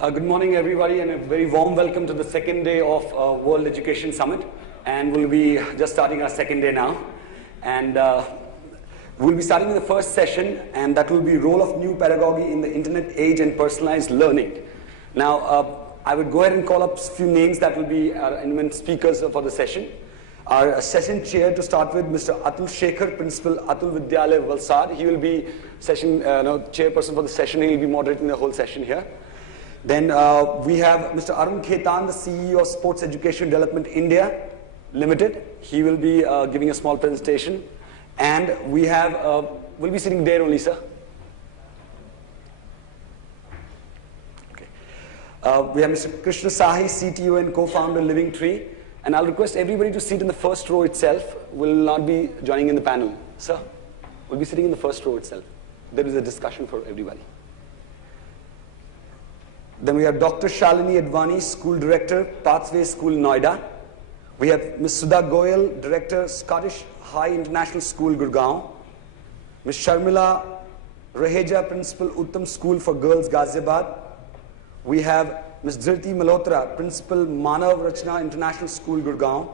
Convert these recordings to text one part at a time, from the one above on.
Good morning, everybody, and a very warm welcome to the second day of World Education Summit. And we'll be just starting our second day now. And we'll be starting with the first session, and that will be role of new pedagogy in the internet age and personalized learning. Now, I would go ahead and call up a few names that will be our eminent speakers for the session. Our session chair to start with, Mr. Atul Shekhar, Principal, Atul Vidyalaya, Valsad. He will be session chairperson for the session. He will be moderating the whole session here. Then we have Mr. Arun Khaitan, the CEO of Sports Education Development India Limited. He will be giving a small presentation. And we have, we'll be sitting there only, sir. Okay. We have Mr. Krishna Sahi, CTO and co-founder, Living Tree. And I'll request everybody to sit in the first row itself. Will not be joining in the panel. Sir, we'll be sitting in the first row itself. There is a discussion for everybody. Then we have Dr. Shalini Advani, School Director, Pathway School, Noida. We have Ms. Sudha Goyal, Director, Scottish High International School, Gurgaon. Ms. Sharmila Raheja, Principal, Uttam School for Girls, Ghaziabad. We have Ms. Dhriti Malhotra, Principal, Manav Rachna International School, Gurgaon.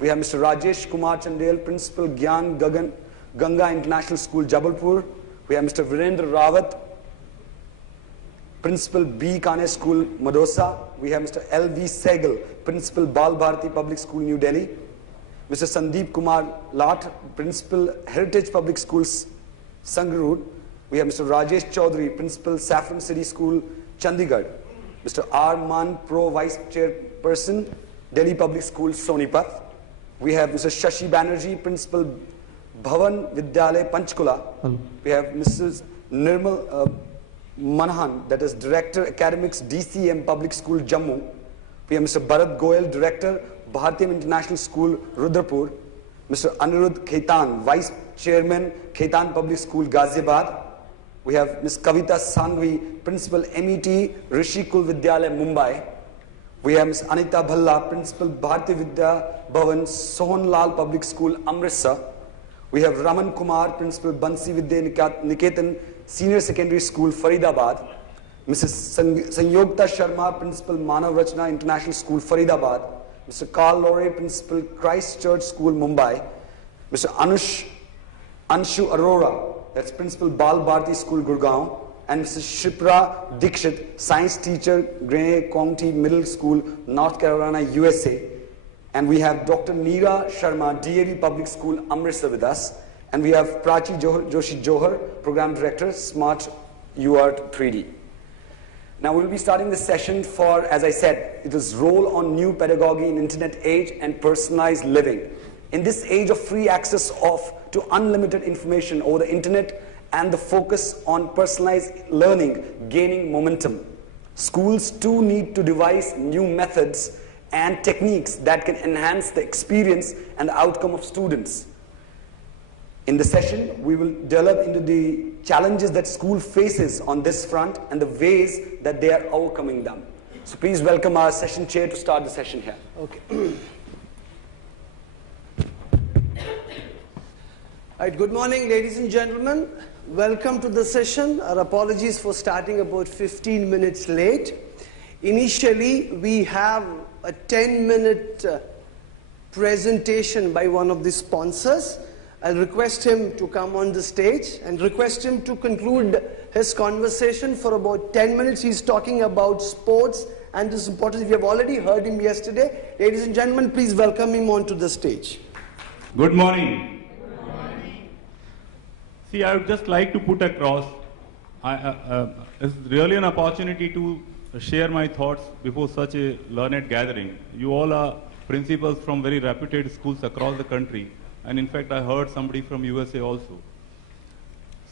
We have Mr. Rajesh Kumar Chandel, Principal, Gyan Ganga International School, Jabalpur. We have Mr. Virendra Rawat, Principal, B. Kane School, Madosa. We have Mr. L.V. Sehgal, Principal, Bal Bharati Public School, New Delhi. Mr. Sandeep Kumar Lat, Principal, Heritage Public Schools, Sangrur. We have Mr. Rajesh Chaudhary, Principal, Saffron City School, Chandigarh. Mr. R. Man Pro, Vice Chairperson, Delhi Public School, Sonipat. We have Mr. Shashi Banerjee, Principal, Bhavan Vidyalaya, Panchkula. Hello. We have Mrs. Nirmal Manhan, that is Director, Academics, DCM Public School, Jammu. We have Mr. Bharat Goyal, Director, Bharatiya International School, Rudrapur. Mr. Anirudh Khaitan, Vice Chairman, Khaitan Public School, Ghaziabad. We have Ms. Kavita Sangvi, Principal, MET, Rishi Kul Vidyalaya, Mumbai. We have Ms. Anita Bhalla, Principal, Bharatiya Vidya Bhavan, Sohanlal Public School, Amritsar. We have Raman Kumar, Principal, Bansi Vidya Niketan Senior Secondary School, Faridabad. Mrs. Sanyogta Sharma, Principal, Manav Rachna International School, Faridabad. Mr. Carl Lorre, Principal, Christ Church School, Mumbai. Mr. Anshu Arora, that's Principal, Bal Bharati School, Gurgaon. And Mrs. Shipra Dikshit, Science Teacher, Grey County Middle School, North Carolina, USA. And we have Dr. Neera Sharma, DAV Public School, Amritsar with us. And we have Prachi Joshi Johar, Program Director, Smart UART 3D. Now we'll be starting this session for, as I said, it is role on new pedagogy in internet age and personalized living. In this age of free access to unlimited information over the internet and the focus on personalized learning gaining momentum, schools too need to devise new methods and techniques that can enhance the experience and the outcome of students. In the session, we will delve into the challenges that school faces on this front and the ways that they are overcoming them. So please welcome our session chair to start the session here. Okay. All right, good morning, ladies and gentlemen. Welcome to the session. Our apologies for starting about 15 minutes late. Initially, we have a 10-minute presentation by one of the sponsors. I'll request him to come on the stage and request him to conclude his conversation for about 10 minutes. He's talking about sports and its importance. We have already heard him yesterday. Ladies and gentlemen, please welcome him onto the stage. Good morning. Good morning. See, I would just like to put across, it's really an opportunity to share my thoughts before such a learned gathering. You all are principals from very reputed schools across the country. And in fact, I heard somebody from USA also.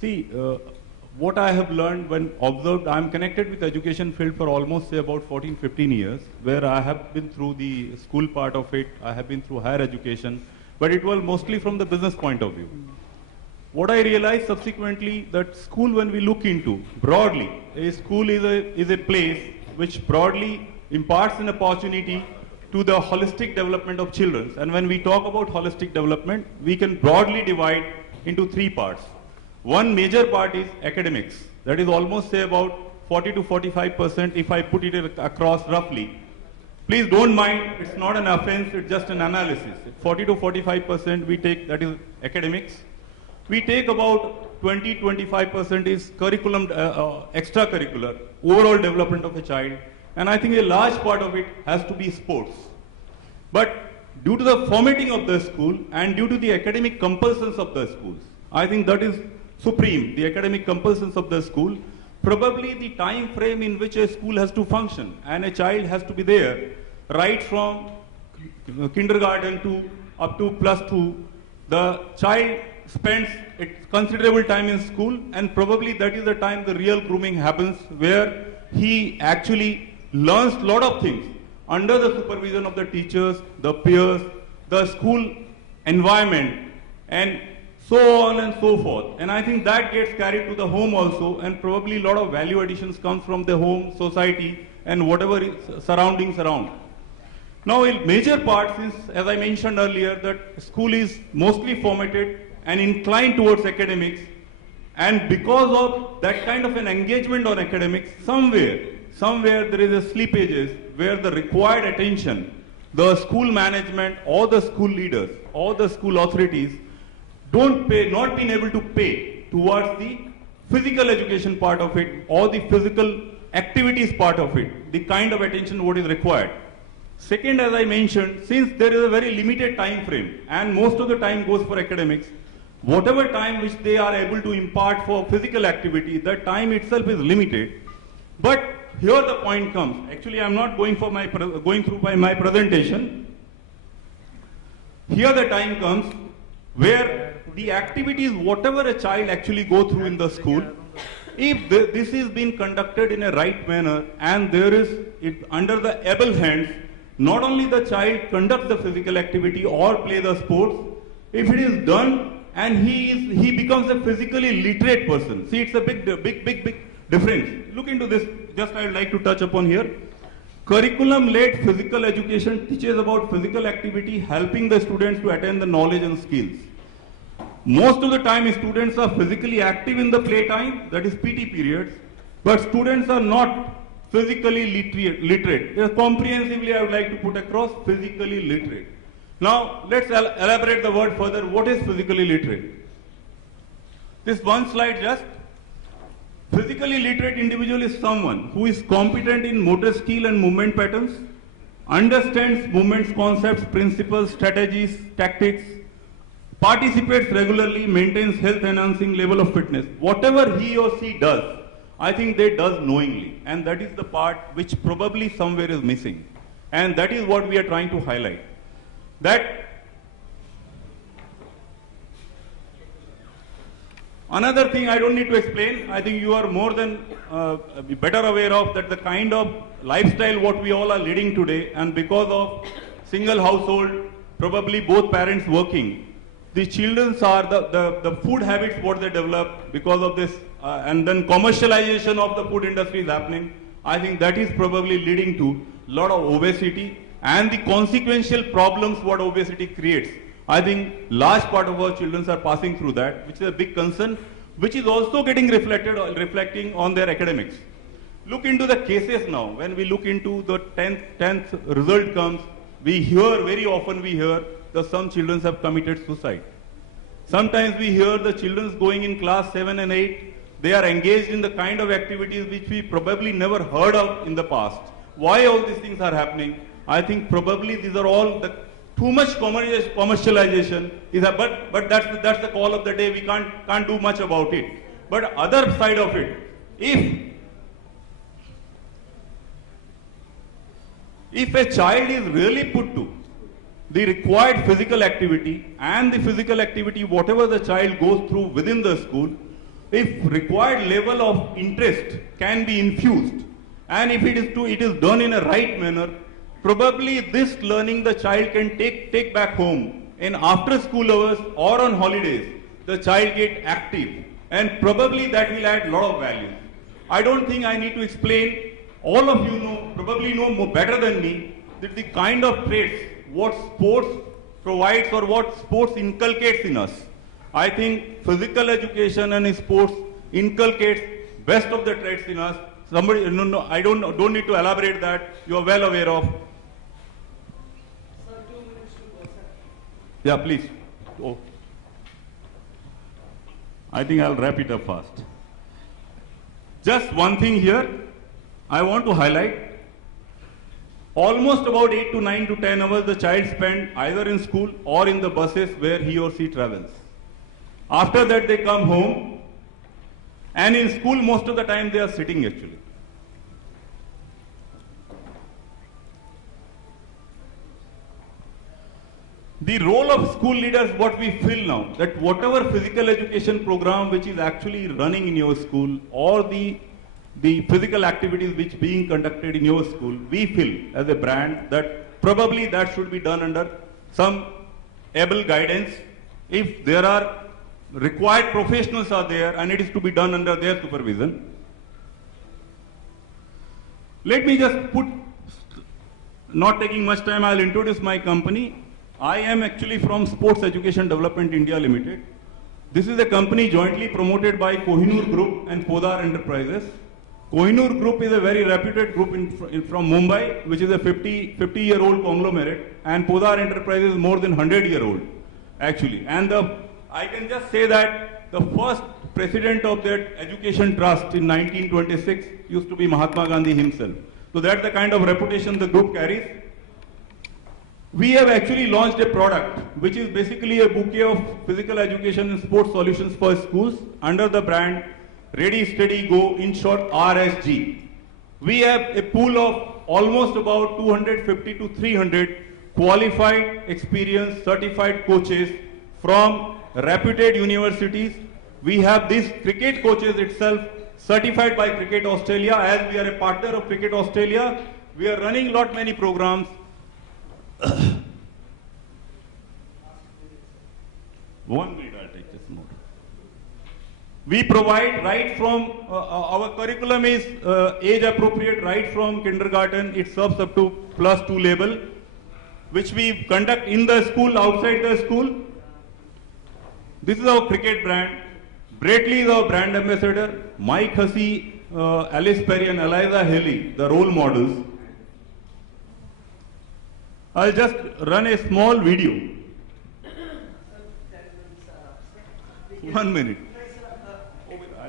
See, what I have learned when observed, I'm connected with the education field for almost say about 14, 15 years, where I have been through the school part of it, I have been through higher education, but it was mostly from the business point of view. What I realized subsequently that school, when we look into broadly, a school is a place which broadly imparts an opportunity to the holistic development of children. And when we talk about holistic development, we can broadly divide into three parts. One major part is academics. That is almost say about 40 to 45% if I put it across roughly. Please don't mind, it's not an offense, it's just an analysis. 40 to 45% we take, that is academics. We take about 20-25% is curriculum, extracurricular, overall development of a child. And I think a large part of it has to be sports. But due to the formatting of the school and due to the academic compulsions of the schools, I think that is supreme, the academic compulsions of the school. Probably the time frame in which a school has to function and a child has to be there, right from kindergarten to up to +2, the child spends a considerable time in school, and probably that is the time the real grooming happens, where he actually learns a lot of things under the supervision of the teachers, the peers, the school environment, and so on and so forth. And I think that gets carried to the home also, and probably a lot of value additions comes from the home, society, and whatever is surroundings around. Now, a major part is, as I mentioned earlier, that school is mostly formatted and inclined towards academics, and because of that kind of an engagement on academics, somewhere there is a slippages where the required attention, the school management or the school leaders or the school authorities not being able to pay towards the physical education part of it or the physical activities part of it, the kind of attention what is required. Second, as I mentioned, since there is a very limited time frame and most of the time goes for academics, whatever time which they are able to impart for physical activity, that time itself is limited. But here the point comes. Actually, I am not going through my presentation. Here the time comes where the activities, whatever a child actually go through in the school, if this is being conducted in a right manner and there is it under the able hands, not only the child conducts the physical activity or play the sports, if it is done and he becomes a physically literate person. See, it's a big difference. Look into this, just I would like to touch upon here. Curriculum-led physical education teaches about physical activity, helping the students to attain the knowledge and skills. Most of the time, students are physically active in the playtime, that is PT periods, but students are not physically literate. Comprehensively, I would like to put across physically literate. Now, let's elaborate the word further. What is physically literate? This one slide just. Physically literate individual is someone who is competent in motor skill and movement patterns, understands movements, concepts, principles, strategies, tactics, participates regularly, maintains health enhancing level of fitness. Whatever he or she does, I think they does knowingly, and that is the part which probably somewhere is missing. And that is what we are trying to highlight. That another thing I don't need to explain, I think you are more than better aware of that the kind of lifestyle what we all are leading today, and because of single household, probably both parents working, the children's are the food habits what they develop because of this, and then commercialization of the food industry is happening. I think that is probably leading to a lot of obesity and the consequential problems what obesity creates. I think large part of our children are passing through that, which is a big concern, which is also getting reflecting on their academics. Look into the cases now. When we look into the 10th result comes, very often we hear that some children have committed suicide. Sometimes we hear the children going in class 7 and 8, they are engaged in the kind of activities which we probably never heard of in the past. Why all these things are happening? I think probably these are all the too much commercialization is but that's the call of the day. We can't do much about it. But other side of it, if a child is really put to the required physical activity and the physical activity whatever the child goes through within the school, if required level of interest can be infused, and if it is done in a right manner, probably this learning the child can take back home in after school hours or on holidays. The child get active, and probably that will add a lot of value. I don't think I need to explain. All of you probably know more better than me that the kind of traits what sports provides or what sports inculcates in us. I think physical education and sports inculcates best of the traits in us. Somebody, no, I don't need to elaborate that. You are well aware of. Sir, 2 minutes to go, sir. Yeah, please. Oh. I think I'll wrap it up fast. Just one thing here, I want to highlight. Almost about 8 to 9 to 10 hours the child spends either in school or in the buses where he or she travels. After that they come home, and in school most of the time they are sitting actually. The role of school leaders, what we feel now, that whatever physical education program which is actually running in your school, or the physical activities which being conducted in your school, we feel as a brand that probably that should be done under some able guidance. If there are required professionals are there, and it is to be done under their supervision. Let me just put, not taking much time, I'll introduce my company. I am actually from Sports Education Development India Limited. This is a company jointly promoted by Kohinoor Group and Podar Enterprises. Kohinoor Group is a very reputed group from Mumbai, which is a 50-year-old conglomerate, and Podar Enterprises is more than 100-year-old, actually. And I can just say that the first president of that education trust in 1926 used to be Mahatma Gandhi himself. So that's the kind of reputation the group carries. We have actually launched a product which is basically a bouquet of physical education and sports solutions for schools under the brand Ready, Steady, Go, in short RSG. We have a pool of almost about 250 to 300 qualified, experienced, certified coaches from reputed universities. We have these cricket coaches itself certified by Cricket Australia. As we are a partner of Cricket Australia, we are running lot many programs. 1 minute, I'll take this note. We provide right from, our curriculum is age appropriate, right from kindergarten, it serves up to +2 level, which we conduct in the school, outside the school. This is our cricket brand. Bratley is our brand ambassador. Mike Hussey, Alice Perry and Eliza Haley, the role models. I'll just run a small video. 1 minute.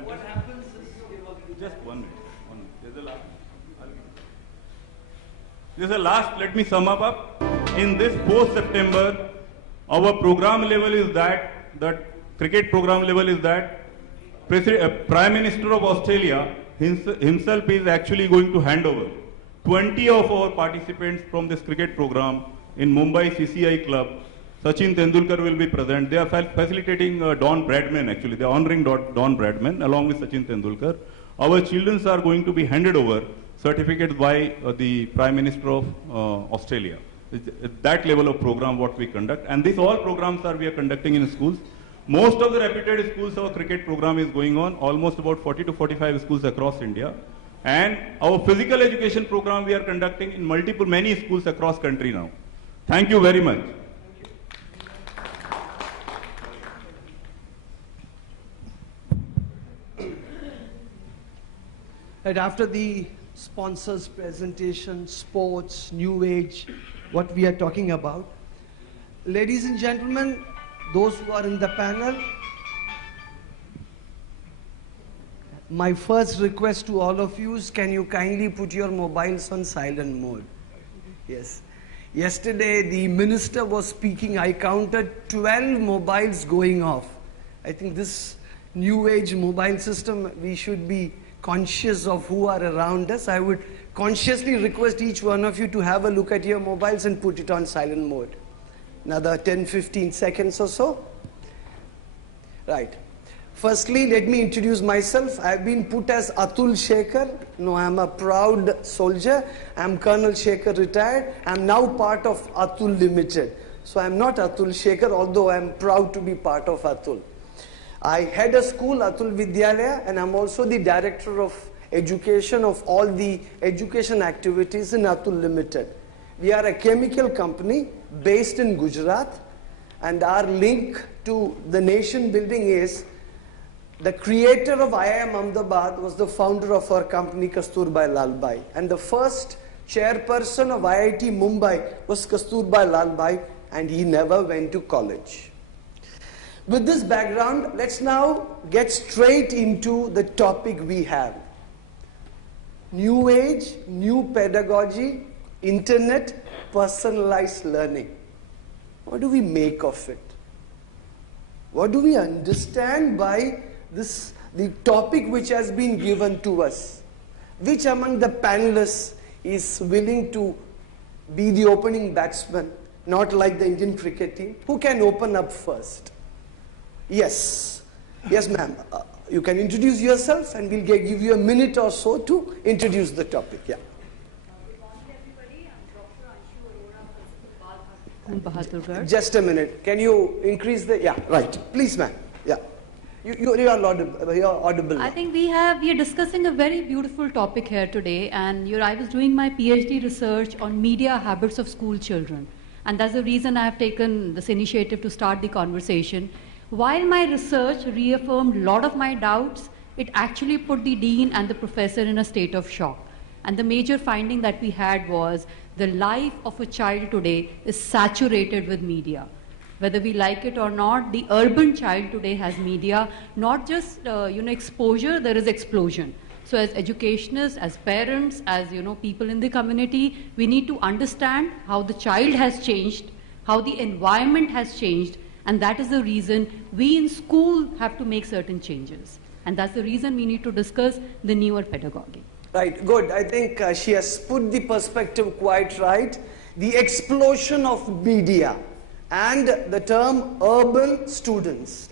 What happens is, Just 1 minute. There's a last, let me sum up. In this post-September, our program level is that cricket program level is that Prime Minister of Australia himself is actually going to hand over 20 of our participants from this cricket program in Mumbai CCI club. Sachin Tendulkar will be present. They are facilitating Don Bradman actually. They are honoring Don Bradman along with Sachin Tendulkar. Our children are going to be handed over certificates by the Prime Minister of Australia. That level of program what we conduct. And these all programs we are conducting in schools. Most of the reputed schools, our cricket program is going on, almost about 40 to 45 schools across India. And our physical education program we are conducting in many schools across country now. Thank you very much. Right after the sponsors presentation, sports, new age, what we are talking about. Ladies and gentlemen, those who are in the panel, my first request to all of you is, can you kindly put your mobiles on silent mode? Yes. Yesterday the minister was speaking, I counted 12 mobiles going off. I think this new age mobile system, we should be conscious of who are around us. I would consciously request each one of you to have a look at your mobiles and put it on silent mode. Another 10-15 seconds or so. Right. Firstly, let me introduce myself. I've been put as Atul Shekhar. No, I'm a proud soldier. I'm Colonel Shekhar retired. I'm now part of Atul Limited. So I'm not Atul Shekhar, although I'm proud to be part of Atul. I head a school, Atul Vidyalaya, and I'm also the director of education of all the education activities in Atul Limited. We are a chemical company based in Gujarat, and our link to the nation building is The creator of IIM Ahmedabad was the founder of our company, Kasturbai Lalbai. And the first chairperson of IIT Mumbai was Kasturbai Lalbai, and he never went to college. With this background, let's now get straight into the topic we have. New age, new pedagogy, internet, personalized learning. What do we make of it? What do we understand by this, the topic which has been given to us? Which among the panelists is willing to be the opening batsman, not like the Indian cricket team? Who can open up first? Yes. Yes, ma'am. You can introduce yourself and we'll give you a minute or so to introduce the topic. Yeah. Just a minute. Can you increase the... Yeah, right. Please, ma'am. Yeah. You are audible. You are audible. I think we are discussing a very beautiful topic here today, and I was doing my PhD research on media habits of school children, and that's the reason I have taken this initiative to start the conversation. While my research reaffirmed a lot of my doubts, it actually put the dean and the professor in a state of shock. And the major finding that we had was the life of a child today is saturated with media. Whether we like it or not, the urban child today has media, not just exposure, there is explosion. So as educationists, as parents, as people in the community, we need to understand how the child has changed, how the environment has changed, and that is the reason we in school have to make certain changes. And that's the reason we need to discuss the newer pedagogy. Right, good. I think she has put the perspective quite right. The explosion of media and the term urban students.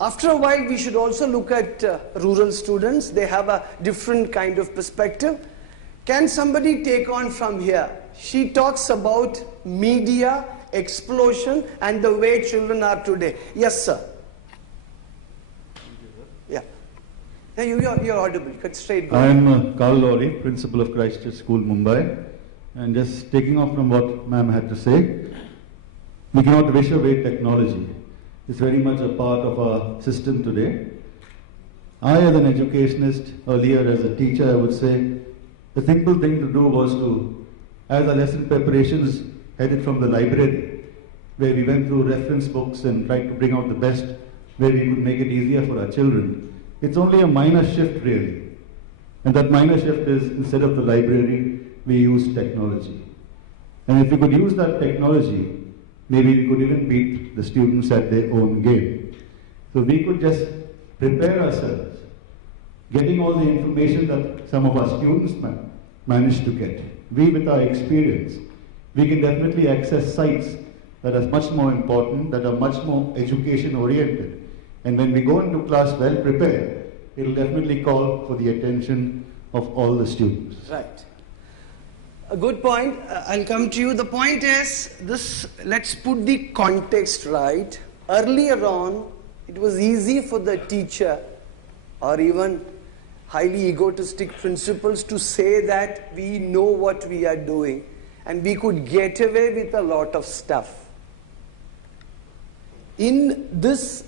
After a while, we should also look at rural students. They have a different kind of perspective. Can somebody take on from here? She talks about media, explosion, and the way children are today. Yes, sir. Yeah. Now you're audible. You can straight go. I am Karl Lowry, principal of Christ Church School, Mumbai. And just taking off from what ma'am had to say, we cannot wish away technology. It's very much a part of our system today. I, as an educationist, earlier as a teacher, I would say, the simple thing to do was to, as our lesson preparations headed from the library, where we went through reference books and tried to bring out the best, where we could make it easier for our children. It's only a minor shift, really. And that minor shift is, instead of the library, we use technology. And if we could use that technology, maybe we could even beat the students at their own game. So we could just prepare ourselves, getting all the information that some of our students managed to get. We, with our experience, we can definitely access sites that are much more important, that are much more education-oriented. And when we go into class well prepared, it will definitely call for the attention of all the students. Right. A good point. I'll come to you. The point is this, let's put the context right. Earlier on, it was easy for the teacher or even highly egotistic principals to say that we know what we are doing and we could get away with a lot of stuff. In this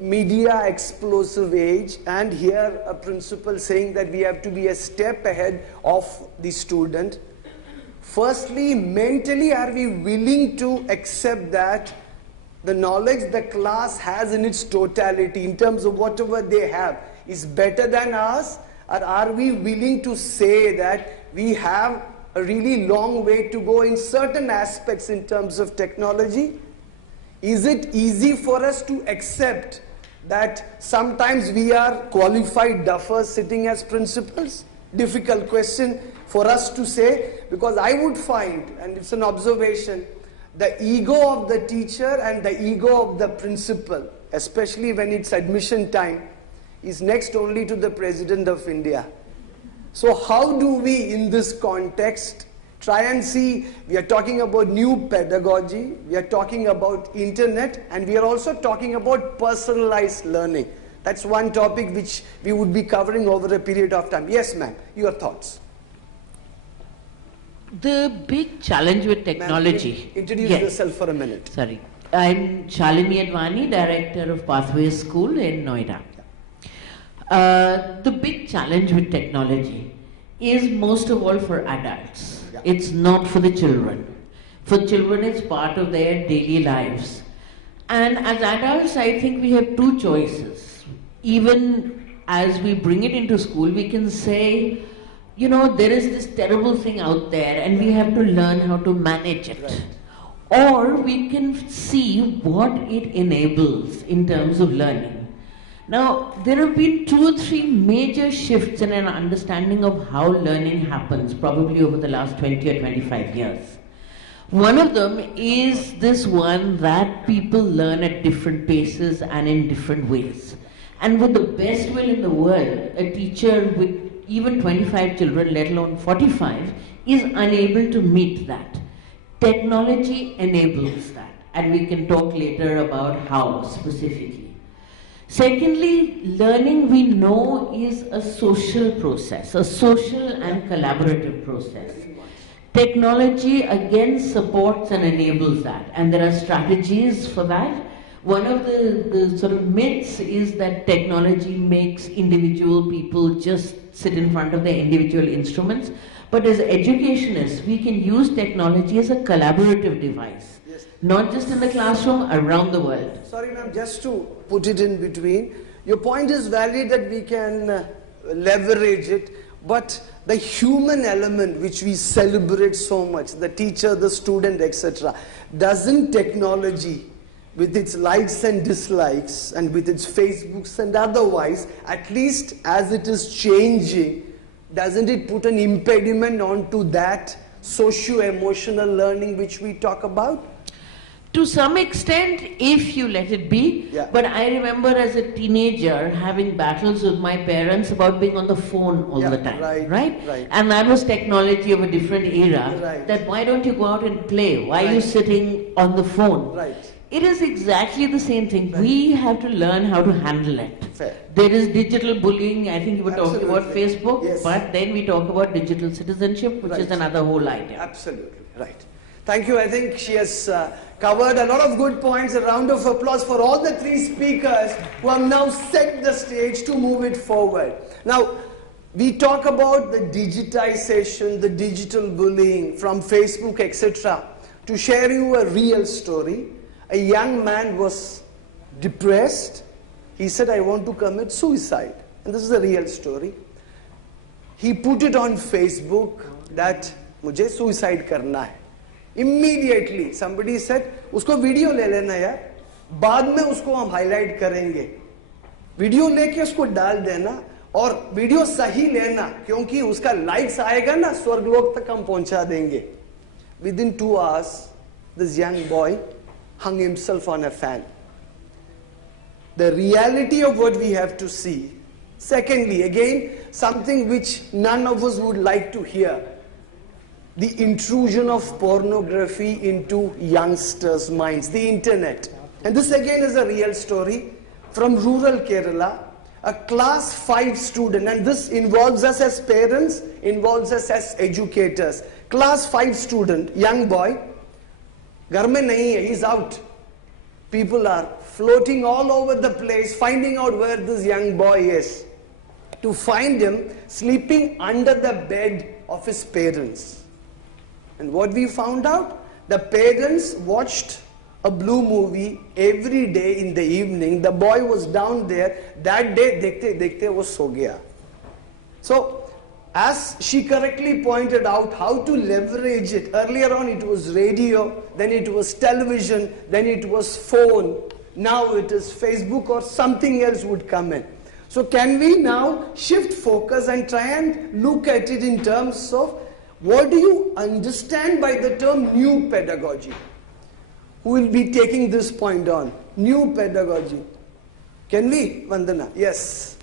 media explosive age, and here a principal saying that we have to be a step ahead of the student, firstly, mentally, are we willing to accept that the knowledge the class has in its totality, in terms of whatever they have, is better than ours? Or are we willing to say that we have a really long way to go in certain aspects in terms of technology? Is it easy for us to accept that sometimes we are qualified duffers sitting as principals? Difficult question for us to say, because I would find, and it's an observation, the ego of the teacher and the ego of the principal, especially when it's admission time, is next only to the President of India. So how do we, in this context, try and see, we are talking about new pedagogy, we are talking about internet, and we are also talking about personalized learning. That's one topic which we would be covering over a period of time. Yes, ma'am, your thoughts. The big challenge with technology. Introduce yourself for a minute. Sorry. I'm Shalini Advani, Director of Pathways School in Noida. The big challenge with technology is most of all for adults. It's not for the children. For children, it's part of their daily lives. And as adults, I think we have two choices. Even as we bring it into school, we can say, you know, there is this terrible thing out there and we have to learn how to manage it. Right. Or we can see what it enables in terms of learning. Now, there have been 2 or 3 major shifts in an understanding of how learning happens, probably over the last 20 or 25 years. One of them is this one that people learn at different paces and in different ways. And with the best will in the world, a teacher with even 25 children, let alone 45, is unable to meet that. Technology enables that, and we can talk later about how specifically. Secondly, learning, we know, is a social process, a social and collaborative process. Technology again supports and enables that, and there are strategies for that. One of the sort of myths is that technology makes individual people just sit in front of their individual instruments, but as educationists, we can use technology as a collaborative device, not just in the classroom, around the world. Sorry ma'am, just to put it in between, your point is valid that we can leverage it, but the human element which we celebrate so much, the teacher, the student, etc., doesn't technology, with its likes and dislikes and with its Facebooks and otherwise, at least as it is changing, doesn't it put an impediment onto that socio-emotional learning which we talk about? To some extent, if you let it be. Yeah. But I remember as a teenager having battles with my parents about being on the phone all the time. Right. And that was technology of a different era. Right. That why don't you go out and play? Why are you Right. sitting on the phone? Right. It is exactly the same thing. We have to learn how to handle it. Fair. There is digital bullying. I think you were talking about Absolutely. Facebook. Yes. But then we talk about digital citizenship, which is Right. another whole idea. Absolutely, right. Thank you. I think she has covered a lot of good points. A round of applause for all the 3 speakers who have now set the stage to move it forward. Now, we talk about the digitization, the digital bullying from Facebook, etc. To share you a real story, a young man was depressed. He said, I want to commit suicide. And this is a real story. He put it on Facebook that मुझे suicide करना है. Immediately somebody said, उसको video ले लेना यार, बाद में उसको हम हाईलाइट करेंगे. वीडियो लेके उसको डाल देना और वीडियो सही लेना, क्योंकि उसका लाइक्स आएगा ना, स्वर्गलोक तक हम पहुंचा देंगे. Within 2 hours, this young boy hung himself on a fan. The reality of what we have to see. Secondly, again, something which none of us would like to hear. The intrusion of pornography into youngsters' minds, the internet. And this again is a real story from rural Kerala. A class 5 student, and this involves us as parents, involves us as educators. Class 5 student, young boy, घर में नहीं है, he's out. People are floating all over the place, finding out where this young boy is. To find him sleeping under the bed of his parents. And what we found out, the parents watched a blue movie every day in the evening. The boy was down there. That day, dekhte dekhte wo so gaya. So, as she correctly pointed out, how to leverage it. Earlier on it was radio, then it was television, then it was phone. Now it is Facebook or something else would come in. So can we now shift focus and try and look at it in terms of what do you understand by the term new pedagogy? Who will be taking this point on? New pedagogy. Can we, Vandana? Yes.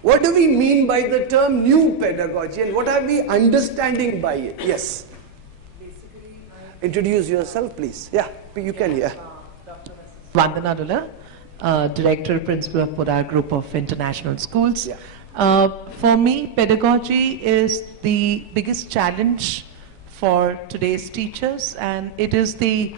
What do we mean by the term new pedagogy and what are we understanding by it? Yes. Introduce yourself, please. Yeah, you can hear. Vandana Dulla, Director, Principal of Podar Group of International Schools. Yeah. For me, pedagogy is the biggest challenge for today's teachers, and it is the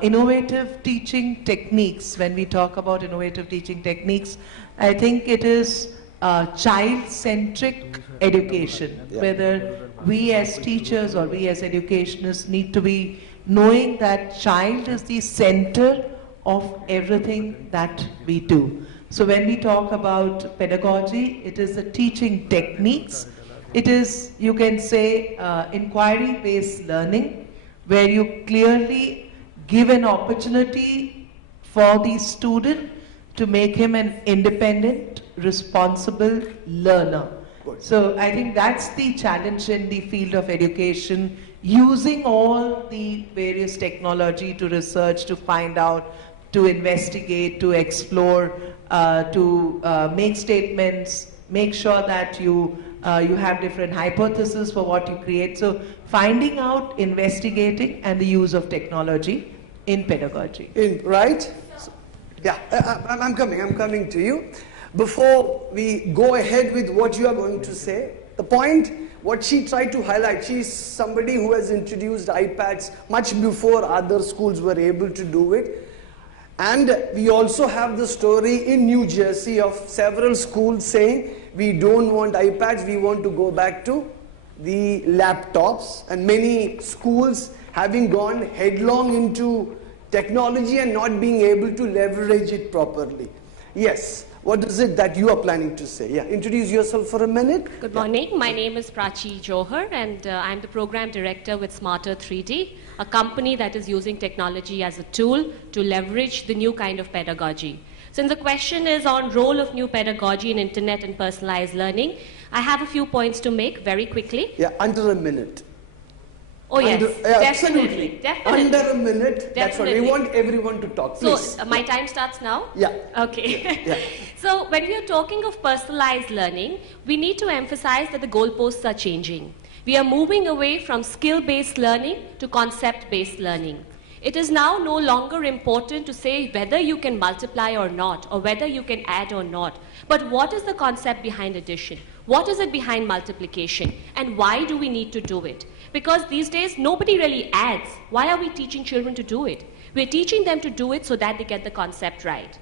innovative teaching techniques. When we talk about innovative teaching techniques, I think it is child-centric education, whether we as teachers or we as educationists need to be knowing that child is the center of everything that we do. So when we talk about pedagogy, it is the teaching techniques. It is, you can say, inquiry-based learning, where you clearly give an opportunity for the student to make him an independent, responsible learner. So I think that's the challenge in the field of education, using all the various technology to research, to find out, to investigate, to explore, to make statements, make sure that you have different hypotheses for what you create. So finding out, investigating, and the use of technology in pedagogy. Right? Yeah, I'm coming to you. Before we go ahead with what you are going to say, the point, what she tried to highlight, she's somebody who has introduced iPads much before other schools were able to do it. And we also have the story in New Jersey of several schools saying, we don't want iPads, we want to go back to the laptops. And many schools having gone headlong into technology and not being able to leverage it properly. Yes, what is it that you are planning to say? Yeah, introduce yourself for a minute. Good morning, my name is Prachi Johar and I'm the program director with Smarter 3D, a company that is using technology as a tool to leverage the new kind of pedagogy. Since the question is on role of new pedagogy in internet and personalized learning, I have a few points to make very quickly. Yeah, under a minute. Oh yes, Absolutely. definitely. Under a minute, that's what we want everyone to talk, please. So, my time starts now? Yeah. Okay. Yeah. So, when we are talking of personalized learning, we need to emphasize that the goalposts are changing. We are moving away from skill-based learning to concept-based learning. It is now no longer important to say whether you can multiply or not, or whether you can add or not, but what is the concept behind addition? What is it behind multiplication? And why do we need to do it? Because these days, nobody really adds. Why are we teaching children to do it? We're teaching them to do it so that they get the concept right.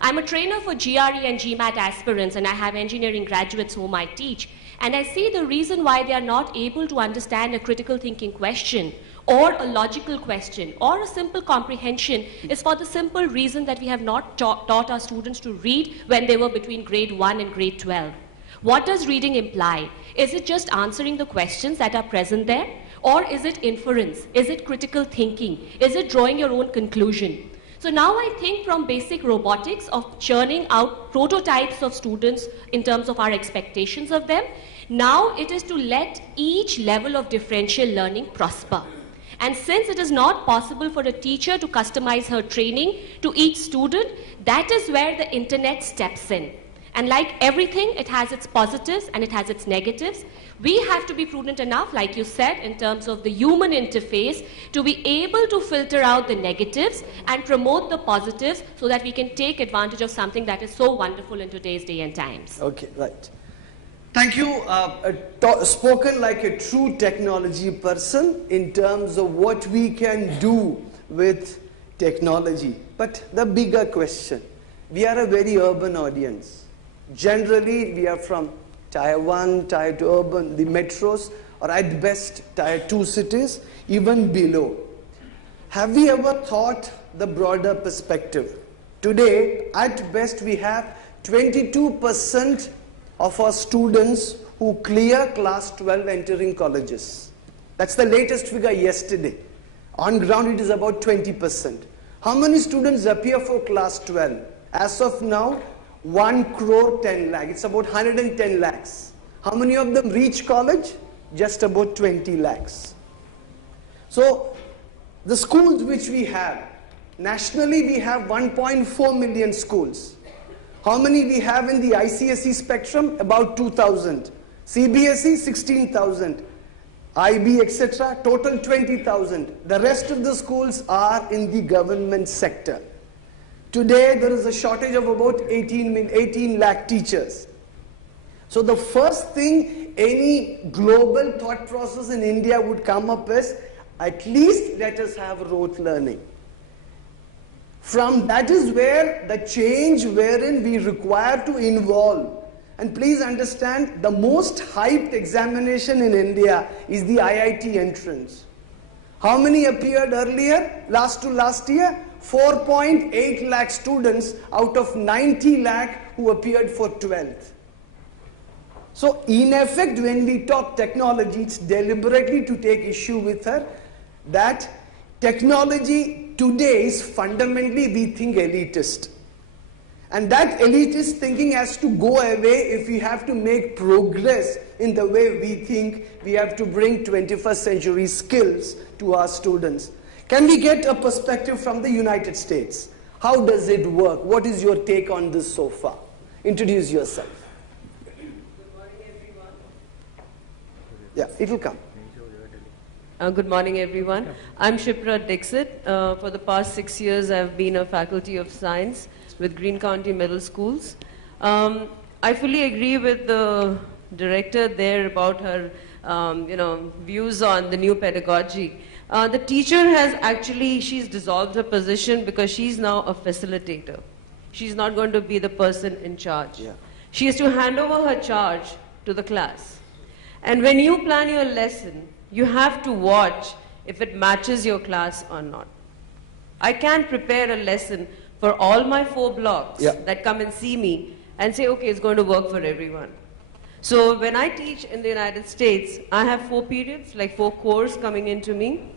I'm a trainer for GRE and GMAT aspirants, and I have engineering graduates whom I teach. And I see the reason why they are not able to understand a critical thinking question, or a logical question, or a simple comprehension is for the simple reason that we have not taught our students to read when they were between grade 1 and grade 12. What does reading imply? Is it just answering the questions that are present there? Or is it inference? Is it critical thinking? Is it drawing your own conclusion? So now I think from basic robotics of churning out prototypes of students in terms of our expectations of them, now it is to let each level of differential learning prosper. And since it is not possible for a teacher to customize her training to each student, that is where the internet steps in. And like everything, it has its positives and it has its negatives. We have to be prudent enough, like you said, in terms of the human interface, to be able to filter out the negatives and promote the positives so that we can take advantage of something that is so wonderful in today's day and times. Okay, right. Thank you. Spoken like a true technology person in terms of what we can do with technology. But the bigger question, we are a very urban audience. Generally, we are from Tier 1, Tier 2 urban, the metros, or at best Tier 2 cities, even below. Have we ever thought the broader perspective? Today, at best, we have 22% of our students who clear class 12 entering colleges. That's the latest figure yesterday. On ground, it is about 20%. How many students appear for class 12? As of now, 1 crore 10 lakh. It's about 110 lakhs. How many of them reach college? Just about 20 lakhs. So, the schools which we have, nationally we have 1.4 million schools. How many we have in the ICSE spectrum? About 2,000. CBSE, 16,000. IB, etc., total 20,000. The rest of the schools are in the government sector. Today, there is a shortage of about 18 lakh teachers. So the first thing any global thought process in India would come up is, at least let us have rote learning. From that is where the change wherein we require to involve And please understand, the most hyped examination in India is the IIT entrance. How many appeared earlier, last year? 4.8 lakh students out of 90 lakh who appeared for 12th. So in effect, when we talk technology, it's deliberately to take issue with her that technology today is fundamentally, we think, elitist. And that elitist thinking has to go away if we have to make progress in the way we think we have to bring 21st century skills to our students. Can we get a perspective from the United States? How does it work? What is your take on this so far? Introduce yourself. Good morning, everyone. Yeah, it will come. Good morning, everyone. I'm Shipra Dixit. For the past 6 years, I've been a faculty of science with Green County Middle Schools. I fully agree with the director there about her, views on the new pedagogy. The teacher has actually, she's dissolved her position because she's now a facilitator. She's not going to be the person in charge. Yeah. She has to hand over her charge to the class. And when you plan your lesson, you have to watch if it matches your class or not. I can't prepare a lesson for all my 4 blocks that come and see me and say, okay, it's going to work for everyone. So when I teach in the United States, I have 4 periods, like 4 cores coming into me.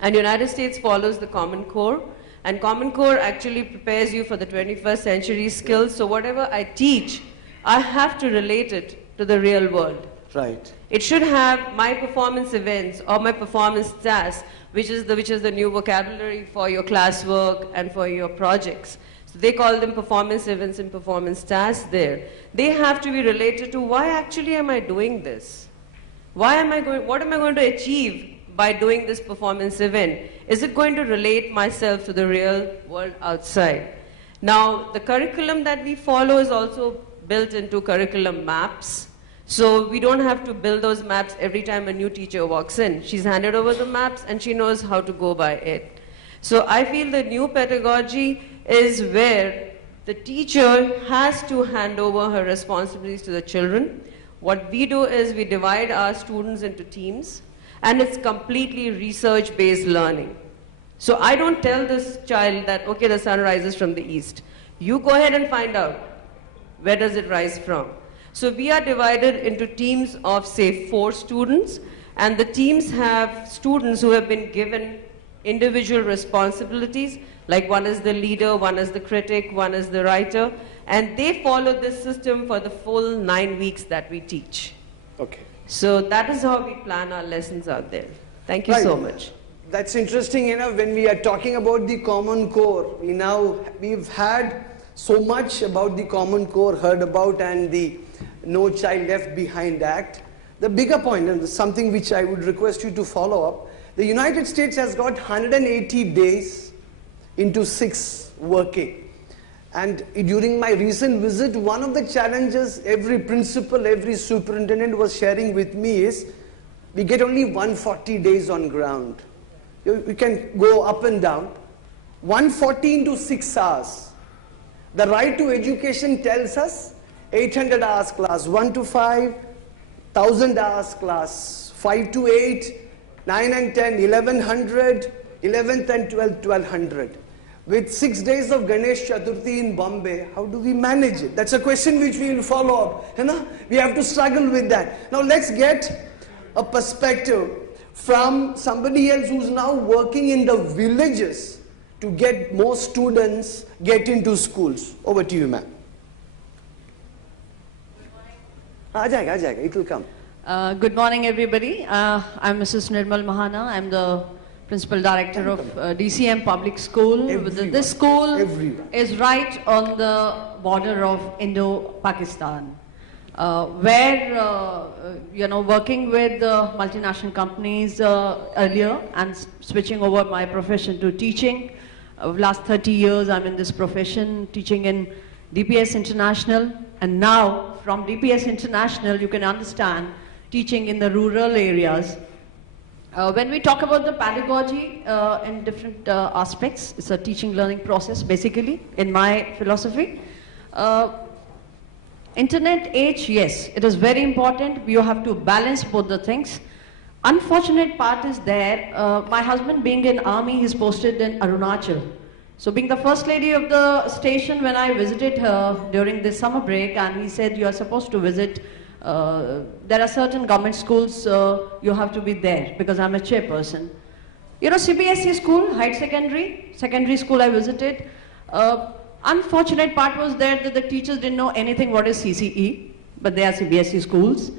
And United States follows the Common Core. And Common Core actually prepares you for the 21st century skills. So whatever I teach, I have to relate it to the real world. Right. It should have my performance events or my performance tasks, which is the new vocabulary for your classwork and for your projects. So they call them performance events and performance tasks there. They have to be related to why actually am I doing this? What am I going to achieve by doing this performance event? Is it going to relate myself to the real world outside? Now, the curriculum that we follow is also built into curriculum maps. So we don't have to build those maps every time a new teacher walks in. She's handed over the maps and she knows how to go by it. So I feel the new pedagogy is where the teacher has to hand over her responsibilities to the children. What we do is we divide our students into teams, and it's completely research-based learning. So I don't tell this child that, okay, the sun rises from the east. You go ahead and find out, where does it rise from? So we are divided into teams of, say, 4 students, and the teams have students who have been given individual responsibilities, like one is the leader, one is the critic, one is the writer, and they follow this system for the full 9 weeks that we teach. Okay. So that is how we plan our lessons out there. Thank you so much. That's interesting enough. When we are talking about the Common Core, we've had so much about the Common Core, heard about, and the No Child Left Behind Act. The bigger point, and something which I would request you to follow up, the United States has got 180 days into 6 working. And during my recent visit, one of the challenges every principal, every superintendent was sharing with me is, we get only 140 days on ground. You can go up and down. 140 into 6 hours. The Right to Education tells us 800 hours class, 1 to 5, 1000 hours class, 5 to 8, 9 and 10, 1100, 11th and 12th, 1200. With 6 days of Ganesh Chaturthi in Bombay, how do we manage it? That's a question which we will follow up. We have to struggle with that. Now let's get a perspective from somebody else who's now working in the villages to get more students get into schools. Over to you, ma'am. It will come. Good morning, everybody. I'm Mrs. Nirmal Mahana. I'm the Principal Director of DCM Public School. This school is right on the border of Indo-Pakistan, where, working with multinational companies earlier and switching over my profession to teaching. Last 30 years I'm in this profession, teaching in DPS International, and now from DPS International you can understand teaching in the rural areas. When we talk about the pedagogy in different aspects, it's a teaching learning process basically in my philosophy. Internet age, yes, it is very important. You have to balance both the things. Unfortunate part is there, my husband being in army, he's posted in Arunachal. So being the first lady of the station, when I visited her during this summer break, and he said, you are supposed to visit, there are certain government schools, you have to be there, because I'm a chairperson. You know, CBSE school, Heights secondary school I visited. Unfortunate part was there that the teachers didn't know anything what is CCE, but they are CBSE schools.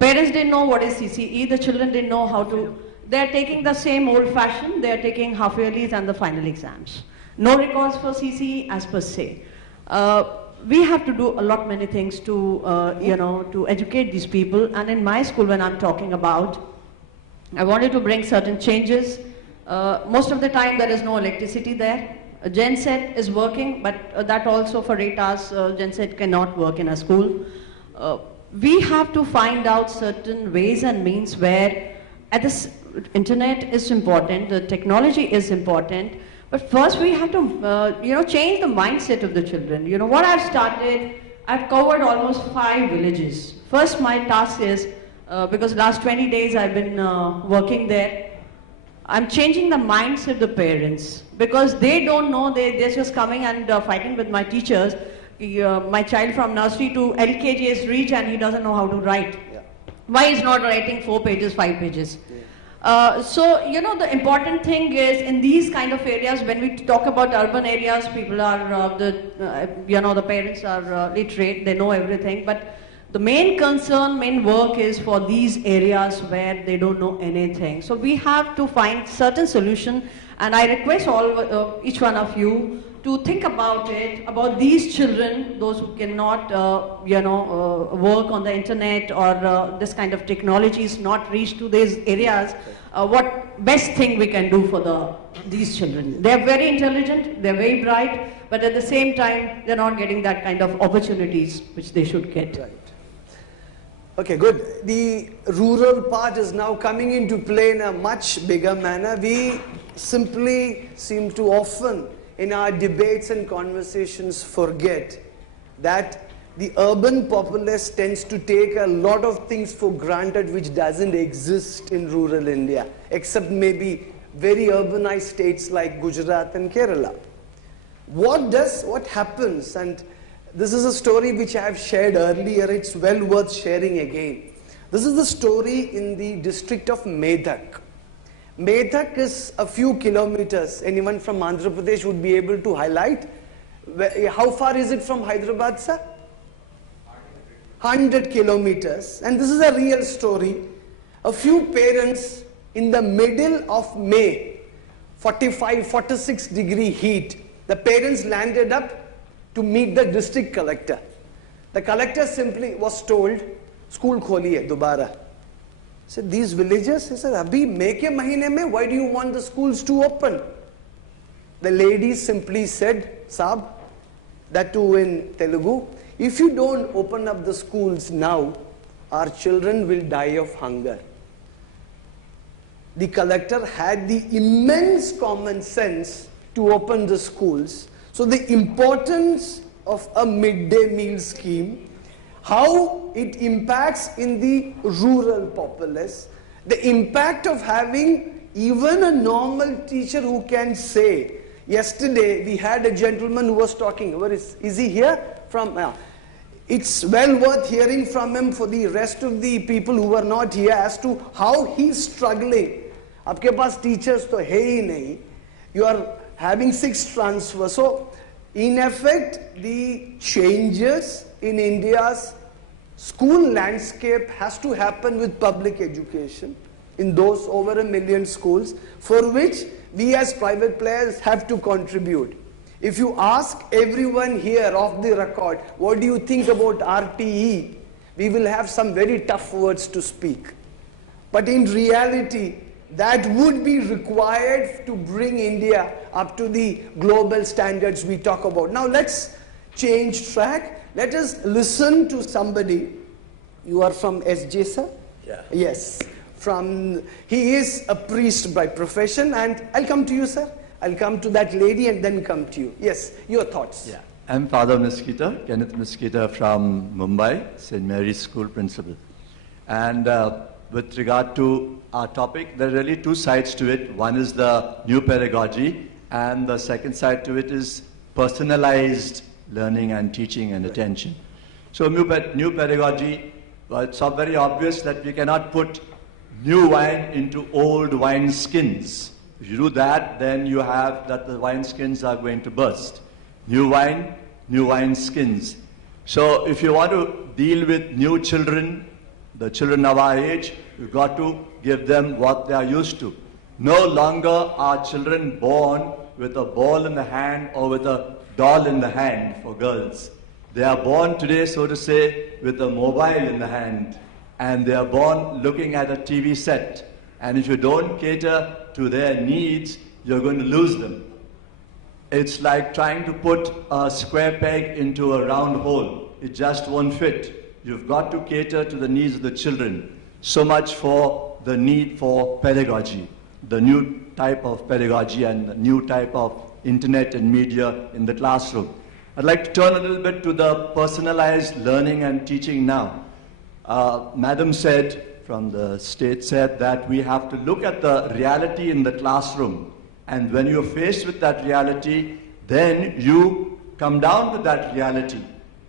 Parents didn't know what is CCE, the children didn't know how to, they are taking the same old fashioned, they are taking half yearlies and the final exams. No records for CCE as per se. We have to do a lot many things to, you know, to educate these people. And in my school, when I'm talking about, I wanted to bring certain changes. Most of the time there is no electricity there. A genset is working, but that also for 8 hours, genset cannot work in a school. We have to find out certain ways and means where at this internet is important, the technology is important, but first we have to, you know, change the mindset of the children. You know, what I've started, I've covered almost 5 villages. First my task is, because last 20 days I've been working there, I'm changing the mindset of the parents, because they don't know, they're just coming and fighting with my teachers. My child from nursery to LKG has reached and he doesn't know how to write. Yeah. Why is not writing 4 pages, 5 pages? Yeah. So, you know, the important thing is in these kind of areas, when we talk about urban areas, people are, you know, the parents are literate, they know everything, but the main concern, main work is for these areas where they don't know anything. So we have to find certain solution, and I request all, each one of you to think about it, about these children, those who cannot, you know, work on the internet or this kind of technology is not reached to these areas. What best thing we can do for these children? They are very intelligent, they are very bright, but at the same time, they are not getting that kind of opportunities which they should get. Right. Okay, good. The rural part is now coming into play in a much bigger manner. We simply seem to often in our debates and conversations forget that the urban populace tends to take a lot of things for granted which doesn't exist in rural India, except maybe very urbanized states like Gujarat and Kerala. What happens, and this is a story which I have shared earlier, it's well worth sharing again. This is the story in the district of Medak. Medak is a few kilometers. Anyone from Andhra Pradesh would be able to highlight. How far is it from Hyderabad, sir? 100 kilometers. And this is a real story. A few parents in the middle of May, 45, 46 degree heat, the parents landed up to meet the district collector. The collector simply was told, school kholiye dobara. He said, these villages, he said, abhi May ke mahine mein, why do you want the schools to open? The lady simply said, Saab, that too in Telugu, if you don't open up the schools now, our children will die of hunger. The collector had the immense common sense to open the schools. So the importance of a midday meal scheme, how it impacts in the rural populace, the impact of having even a normal teacher who can say, yesterday we had a gentleman who was talking, where is he here? It's well worth hearing from him for the rest of the people who are not here as to how he's struggling. Aapke paas teachers to hai hi nahi. You are having 6 transfers. So, in effect, the changes in India's school landscape has to happen with public education in those over 1 million schools, for which we as private players have to contribute. If you ask everyone here off the record, what do you think about RTE? We will have some very tough words to speak. But in reality, that would be required to bring India up to the global standards we talk about. Now let's change track. Let us listen to somebody. You are from SJ, sir? Yeah. Yes. He is a priest by profession, and I'll come to you, sir. I'll come to that lady and then come to you. Yes, your thoughts. Yeah. I'm Father Mosquito, Kenneth Mosquito from Mumbai, St. Mary's School principal. And with regard to our topic, there are really two sides to it. One is the new pedagogy, and the second side to it is personalized learning and teaching and attention. So new pedagogy, well, it's very obvious that we cannot put new wine into old wine skins. If you do that, then you have that the wine skins are going to burst. New wine skins. So if you want to deal with new children, the children of our age, you've got to give them what they are used to. No longer are children born with a ball in the hand or with a doll in the hand for girls. They are born today, so to say, with a mobile in the hand, and they are born looking at a TV set. And if you don't cater to their needs, you're going to lose them. It's like trying to put a square peg into a round hole. It just won't fit. You've got to cater to the needs of the children. So much for the need for pedagogy, the new type of pedagogy and the new type of internet and media in the classroom. I'd like to turn a little bit to the personalized learning and teaching now. Madam said, from the state said that we have to look at the reality in the classroom. And when you're faced with that reality, then you come down to that reality.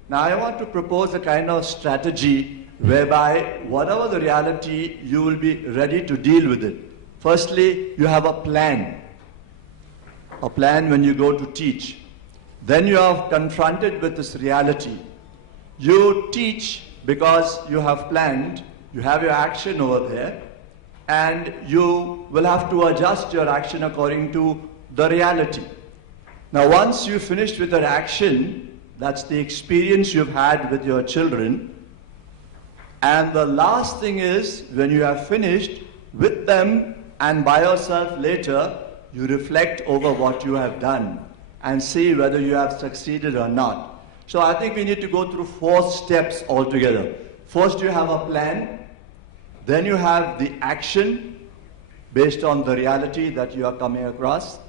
Now I want to propose a kind of strategy whereby whatever the reality, you will be ready to deal with it. Firstly, you have a plan when you go to teach. Then you are confronted with this reality. You teach because you have planned, you have your action over there, and you will have to adjust your action according to the reality. Now once you've finished with your action, that's the experience you've had with your children, and the last thing is, when you have finished with them and by yourself later, you reflect over what you have done and see whether you have succeeded or not. So I think we need to go through 4 steps altogether. First you have a plan, then you have the action based on the reality that you are coming across.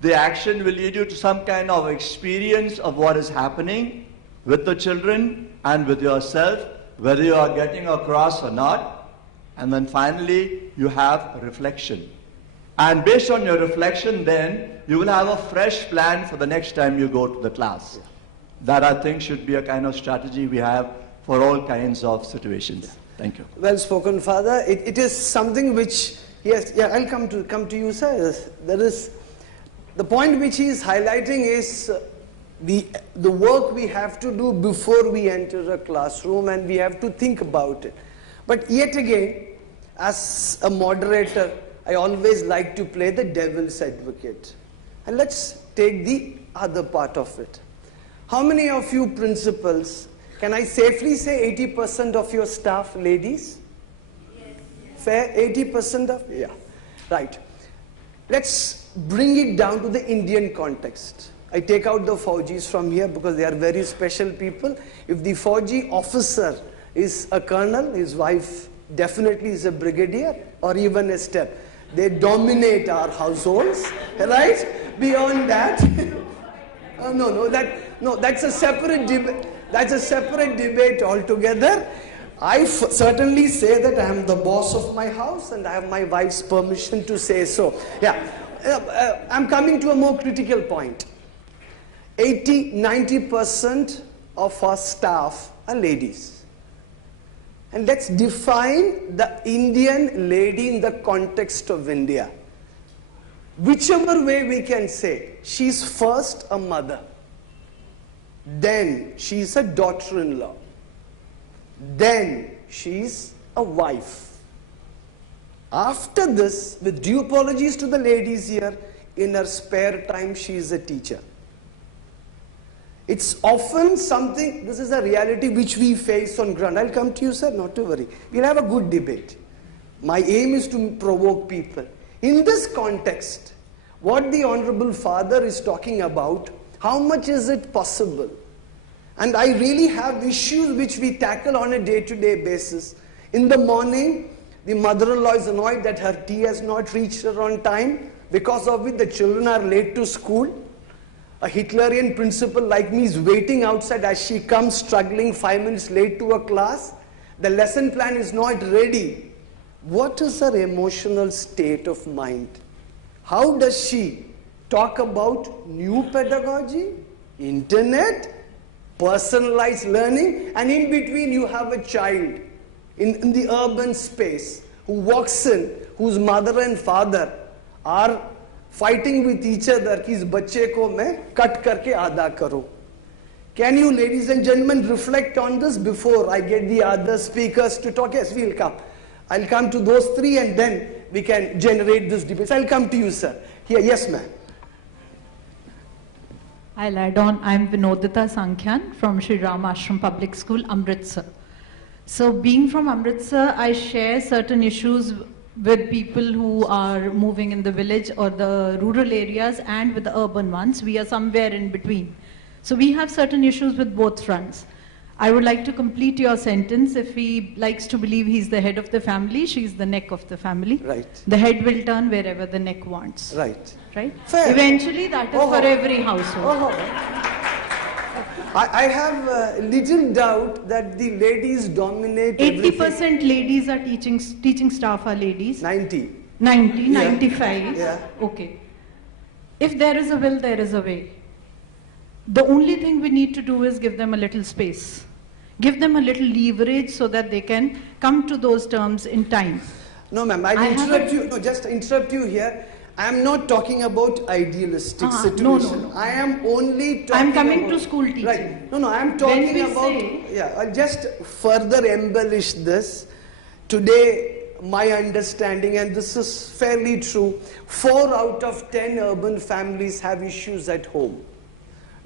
The action will lead you to some kind of experience of what is happening with the children and with yourself, whether you are getting across or not. And then finally, you have reflection. And based on your reflection, then, you will have a fresh plan for the next time you go to the class. That, I think, should be a kind of strategy we have for all kinds of situations. Thank you. Well spoken, Father. It is something which, yes, yeah, I'll come to you, sir. There is, the point which he is highlighting is the work we have to do before we enter a classroom, and we have to think about it. But yet again, as a moderator, I always like to play the devil's advocate. And let's take the other part of it. How many of you principals, can I safely say 80% of your staff ladies? Yes. Fair? 80% of? Yeah. Right. Let's bring it down to the Indian context. I take out the Faujis from here because they are very special people. If the Fauji officer is a colonel, his wife definitely is a brigadier or even a step. They dominate our households, right? Beyond that, that's a separate debate. That's a separate debate altogether. I certainly say that I am the boss of my house and I have my wife's permission to say so. Yeah, I'm coming to a more critical point. 80–90% of our staff are ladies. And let's define the Indian lady in the context of India. Whichever way we can say, she's first a mother, then she's a daughter-in-law, then she's a wife. After this, with due apologies to the ladies here, in her spare time she's a teacher. It's often something, this is a reality which we face on ground. I'll come to you, sir, not to worry. We'll have a good debate. My aim is to provoke people. In this context, what the Honorable Father is talking about, how much is it possible? And I really have issues which we tackle on a day-to-day basis. In the morning, the mother-in-law is annoyed that her tea has not reached her on time, because of which the children are late to school. A Hitlerian principal like me is waiting outside as she comes struggling 5 minutes late to a class. The lesson plan is not ready. What is her emotional state of mind? How does she talk about new pedagogy, internet, personalized learning, and in between you have a child in the urban space who walks in, whose mother and father are fighting with each other कि इस बच्चे को मैं cut करके आधा करूं. Can you, ladies and gentlemen, reflect on this before I get the other speakers to talk? Yes, we'll come. I'll come to those three and then we can generate this debate. I'll come to you, sir. Here, yes, ma'am. I'll add on. I'm Vinodita Sankhyan from Shri Ram Ashram Public School, Amritsar. So being from Amritsar, I share certain issues with people who are moving in the village or the rural areas and with the urban ones. We are somewhere in between. So we have certain issues with both fronts. I would like to complete your sentence. If he likes to believe he's the head of the family, she's the neck of the family. Right. The head will turn wherever the neck wants. Right. Right? Fair. Eventually that is for every household. I have a little doubt that the ladies dominate 80% ladies are teaching staff are ladies. 90. 90, Yeah. 95. Yeah. Okay. If there is a will, there is a way. The only thing we need to do is give them a little space. Give them a little leverage so that they can come to those terms in time. No, ma'am, I'll interrupt you. No, just interrupt you here. I am not talking about idealistic situation. No. I am only talking I'm coming about, to school teaching. Right. No, I am talking When we about, say, yeah, I'll just further embellish this. Today, my understanding, and this is fairly true, 4 out of 10 urban families have issues at home.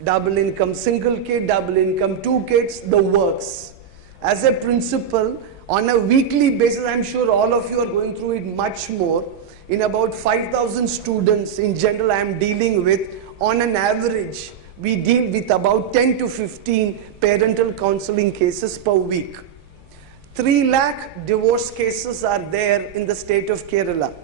Double income single kid, double income 2 kids, the works. As a principal, on a weekly basis, I'm sure all of you are going through it much more. In about 5,000 students in general I am dealing with, on an average, we deal with about 10 to 15 parental counseling cases per week. 3 lakh divorce cases are there in the state of Kerala.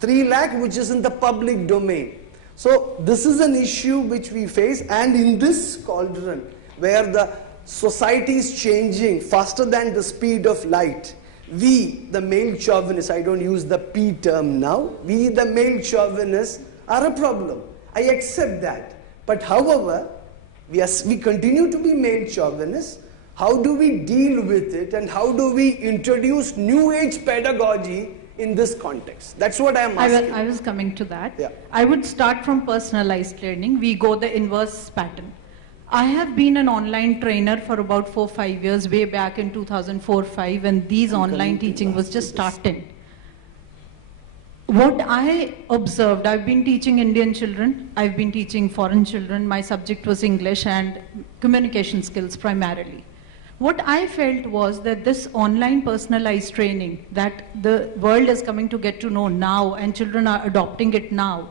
3 lakh which is in the public domain. So this is an issue which we face, and in this cauldron where the society is changing faster than the speed of light, we, the male chauvinists, I don't use the P term now, we, the male chauvinists, are a problem. I accept that. But however, we continue to be male chauvinists. How do we deal with it, and how do we introduce new age pedagogy in this context? That's what I am asking. I was coming to that. Yeah. I would start from personalized learning. We go the inverse pattern. I have been an online trainer for about 4-5 years, way back in 2004-05, when these online teaching was just starting. What I observed, I've been teaching Indian children, I've been teaching foreign children, my subject was English and communication skills primarily. What I felt was that this online personalized training that the world is coming to get to know now and children are adopting it now,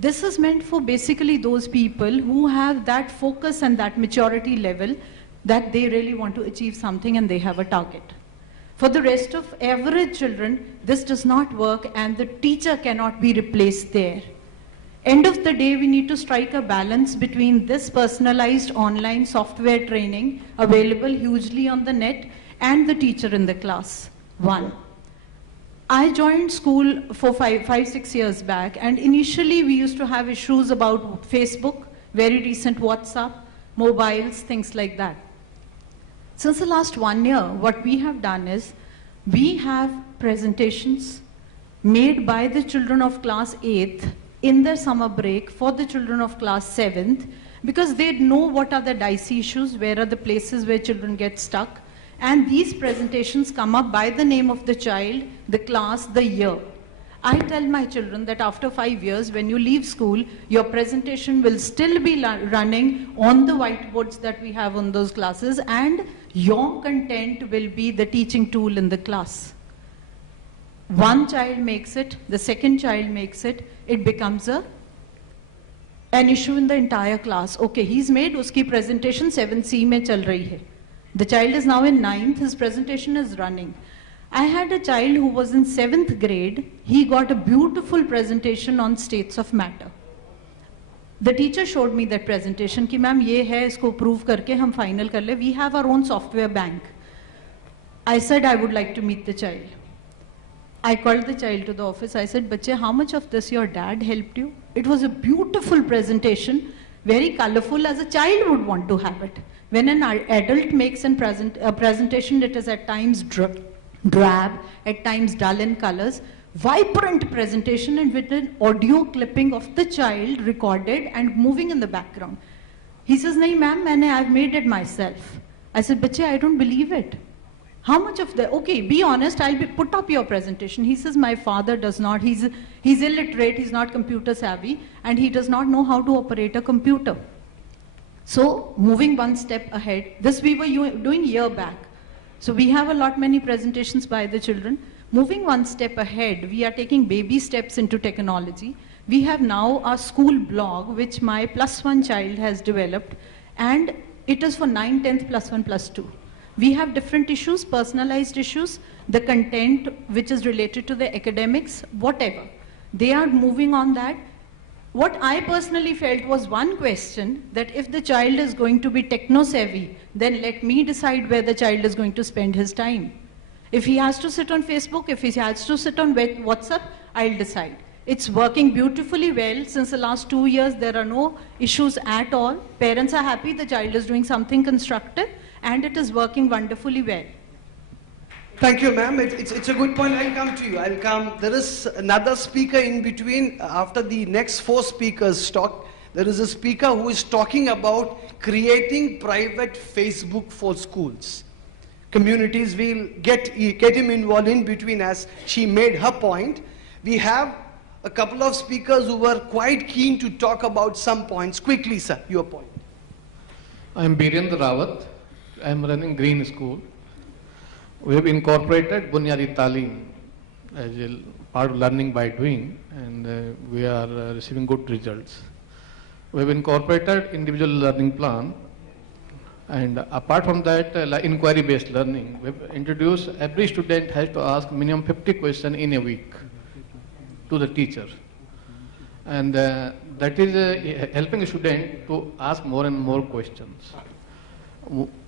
this is meant for basically those people who have that focus and that maturity level that they really want to achieve something and they have a target. For the rest of average children, this does not work and the teacher cannot be replaced there. End of the day, we need to strike a balance between this personalized online software training available hugely on the net and the teacher in the class. One. I joined school for 5-6 years back, and initially we used to have issues about Facebook, very recent WhatsApp, mobiles, things like that. Since the last 1 year, what we have done is, we have presentations made by the children of class 8th in their summer break for the children of class 7th, because they know what are the dicey issues, where are the places where children get stuck. And these presentations come up by the name of the child, the class, the year. I tell my children that after 5 years, when you leave school, your presentation will still be running on the whiteboards that we have on those classes, and your content will be the teaching tool in the class. One child makes it, the second child makes it, it becomes an issue in the entire class. Okay, he's made uski presentation 7C mein chal rahi hai. The child is now in 9th, his presentation is running. I had a child who was in 7th grade, he got a beautiful presentation on states of matter. The teacher showed me that presentation कि ma'am ये है इसको prove करके हम final कर ले. We have our own software bank. I said I would like to meet the child. I called the child to the office. I said, "Bachche, how much of this your dad helped you?" It was a beautiful presentation, very colorful, as a child would want to have it. When an adult makes a presentation, it is at times drab, at times dull in colors. Vibrant presentation and with an audio clipping of the child recorded and moving in the background. He says, "Nahi ma'am, I've made it myself." I said, "Bachche, I don't believe it. How much of the, okay, be honest, put up your presentation." He says, "My father does not, he's illiterate, he's not computer savvy, and he does not know how to operate a computer." So, moving one step ahead, this we were doing year back. So we have many presentations by the children. Moving one step ahead, we are taking baby steps into technology. We have now our school blog, which my +1 child has developed, and it is for 9, 10th, +1, +2. We have different issues, personalized issues, the content which is related to the academics, whatever. They are moving on that. What I personally felt was one question, that if the child is going to be techno-savvy, then let me decide where the child is going to spend his time. If he has to sit on Facebook, if he has to sit on WhatsApp, I'll decide. It's working beautifully well. Since the last 2 years, there are no issues at all. Parents are happy, the child is doing something constructive, and it is working wonderfully well. Thank you, ma'am. It's a good point. I'll come to you. I'll come. There is another speaker in between. After the next 4 speakers talk, there is a speaker who is talking about creating private Facebook for schools. Communities will get him involved in between as she made her point. We have a couple of speakers who were quite keen to talk about some points. Quickly, sir, your point. I am Birendra Rawat. I am running Green School. We have incorporated Bunyadi Talim as a part of learning by doing, and we are receiving good results. We have incorporated individual learning plan, and apart from that, inquiry-based learning. We have introduced every student has to ask minimum 50 questions in a week to the teacher, and that is helping a student to ask more and more questions.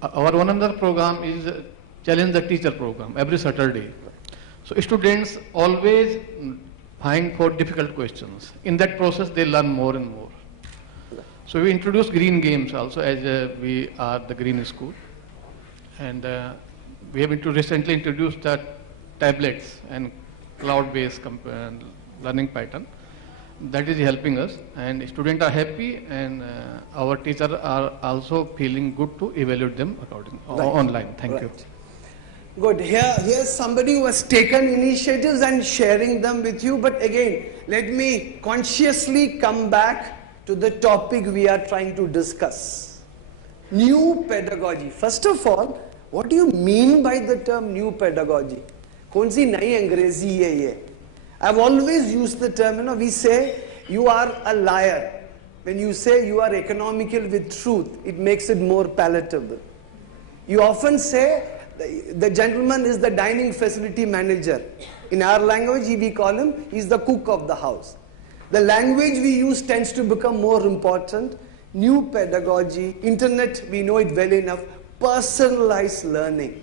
Our one another program is Challenge the Teacher program every Saturday. So students always find for difficult questions. In that process, they learn more and more. So we introduced green games also, as we are the Green School, and we have recently introduced tablets and cloud-based learning pattern. That is helping us, and students are happy, and our teachers are also feeling good to evaluate them accordingly online. Thank you. Good. Here's somebody who has taken initiatives and sharing them with you. But again, let me consciously come back to the topic we are trying to discuss. New pedagogy. First of all, what do you mean by the term new pedagogy? Kaun si nayi Angrezi hai ye? I've always used the term, we say you are a liar. When you say you are economical with truth, it makes it more palatable. You often say the gentleman is the dining facility manager. In our language, we call him, he's the cook of the house. The language we use tends to become more important. New pedagogy, internet, we know it well enough, personalized learning.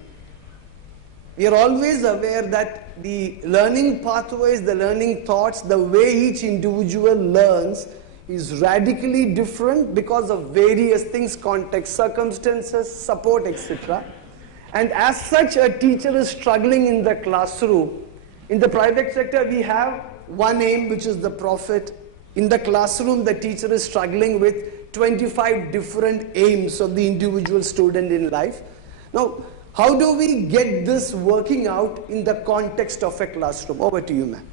We are always aware that the learning pathways, the learning thoughts, the way each individual learns is radically different because of various things, context, circumstances, support, etc. And as such, a teacher is struggling in the classroom. In the private sector, we have one aim, which is the profit. In the classroom, the teacher is struggling with 25 different aims of the individual student in life. Now, how do we get this working out in the context of a classroom? Over to you, ma'am.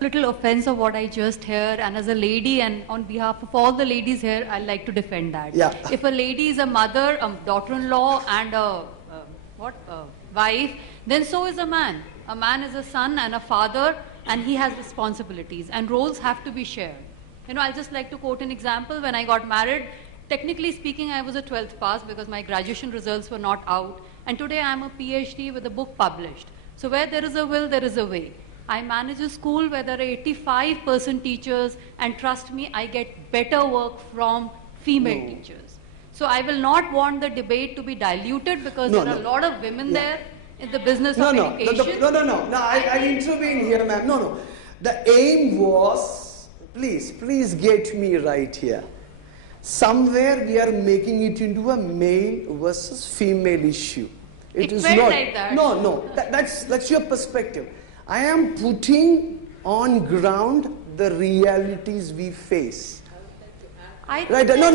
Little offense of what I just heard, and as a lady and on behalf of all the ladies here, I'd like to defend that. Yeah. If a lady is a mother, a daughter-in-law, and a wife, then so is a man. A man is a son and a father, and he has responsibilities, and roles have to be shared. I'll just like to quote an example. When I got married, technically speaking, I was a 12th pass because my graduation results were not out, and today I'm a PhD with a book published. So where there is a will, there is a way. I manage a school where there are 85% teachers, and trust me, I get better work from female teachers. So I will not want the debate to be diluted because there are a lot of women there in the business of education. No, I'll intervene here, ma'am. No. The aim was, please get me right here. Somewhere we are making it into a male versus female issue. It is felt not. like that. No. That's your perspective. I am putting on ground the realities we face. I Right? think No.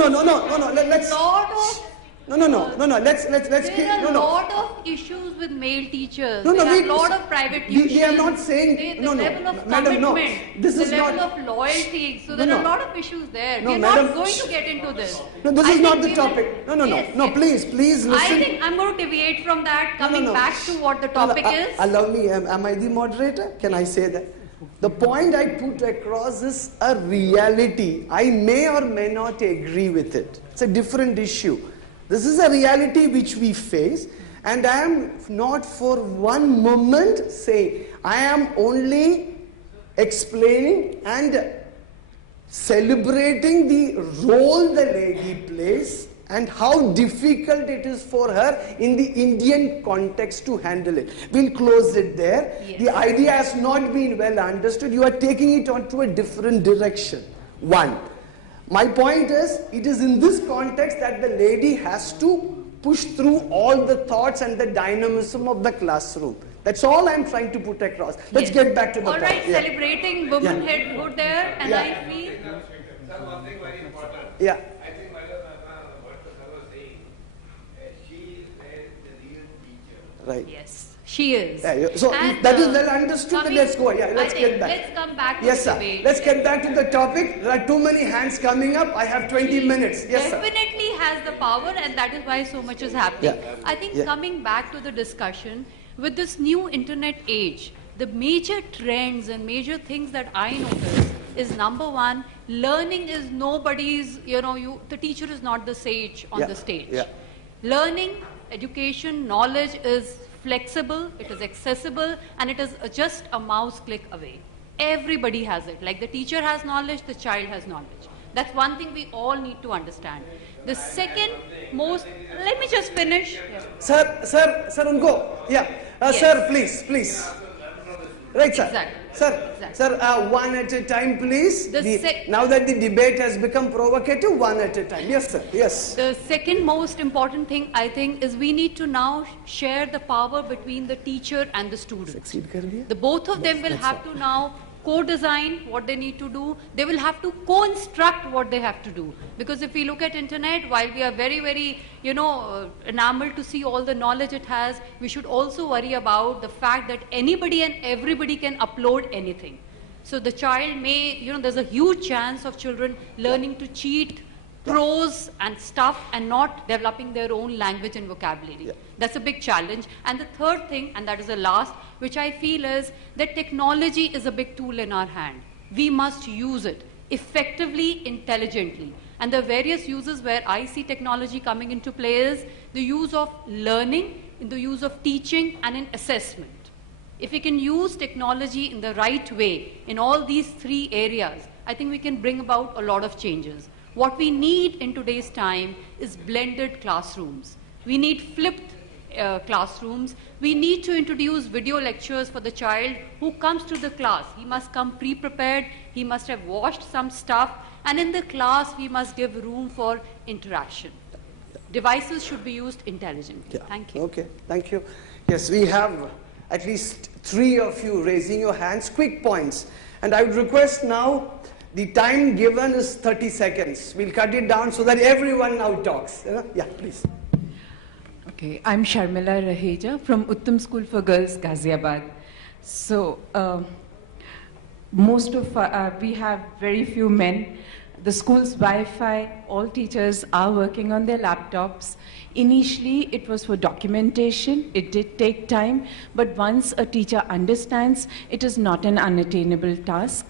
Let's. Let's keep. There are a lot of issues with male teachers. No, there are we- a lot of private tuition. We are not saying. The level of Madam, no. commitment, This the is level not. of loyalty. So No, there are a no. lot of issues there. No, we are madam. not going to get into this. No, this I is not think the we topic. will- No. Yes, No, yes. please listen. I think I'm going to deviate from that, coming back to what the topic is. Allow me, am I the moderator? Can I say that? The point I put across is a reality. I may or may not agree with it. It's a different issue. This is a reality which we face, and I am not for one moment saying, I am only explaining and celebrating the role the lady plays and how difficult it is for her in the Indian context to handle it. We'll close it there. Yes. The idea has not been well understood. You are taking it onto a different direction. One. My point is, it is in this context that the lady has to push through all the thoughts and the dynamism of the classroom. That's all I'm trying to put across. Let's get back to the All point. right, Yeah. celebrating womanhood there, and Yeah. I feel. One thing very important. Yeah. I think what the fellow was saying, she is the real teacher. Right. Yes. She is. Yeah. So And, if that is well understood, then let's go. Yeah, let's I get think back. Let's come back to Yes, the sir. debate. Let's get back to the topic. There are too many hands coming up. I have 20 minutes. Yes, sir. Definitely has the power, and that is why so much is happening. Yeah. I think Yeah. coming back to the discussion, with this new internet age, the major trends and major things that I notice is, number one, learning is nobody's, the teacher is not the sage on Yeah. the stage. Yeah. Learning, education, knowledge is flexible, it is accessible, and it is just a mouse click away. Everybody has it. Like the teacher has knowledge, the child has knowledge. That's one thing we all need to understand. The second most, let me just finish. Yeah. Sir, unko. Yeah. Yes. Sir, please. Right, sir. Exactly. Sir, one at a time, please. The Now that the debate has become provocative, one at a time. Yes, sir. Yes. The second most important thing, I think, is we need to now share the power between the teacher and the student. The both of them will have to now co-design what they need to do. They will have to co-instruct what they have to do. Because if we look at internet, while we are very, very, enamored to see all the knowledge it has, we should also worry about the fact that anybody and everybody can upload anything. So the child may, there's a huge chance of children learning to cheat prose and stuff and not developing their own language and vocabulary. That's a big challenge. And the third thing, and that is the last, which I feel is that technology is a big tool in our hand. We must use it effectively, intelligently. And the various uses where I see technology coming into play is the use of learning, in the use of teaching, and in assessment. If we can use technology in the right way in all these three areas, I think we can bring about a lot of changes. What we need in today's time is blended classrooms. We need flipped classrooms. We need to introduce video lectures for the child who comes to the class. He must come pre-prepared, he must have watched some stuff, and in the class we must give room for interaction. Devices should be used intelligently. Thank you. Okay, thank you. Yes, we have at least 3 of you raising your hands. Quick points. And I would request now, the time given is 30 seconds. We'll cut it down so that everyone now talks. Yeah, please. Okay, I'm Sharmila Raheja from Uttam School for Girls, Ghaziabad. So, we have very few men. The school's Wi-Fi, all teachers are working on their laptops. Initially, it was for documentation. It did take time, but once a teacher understands, it is not an unattainable task.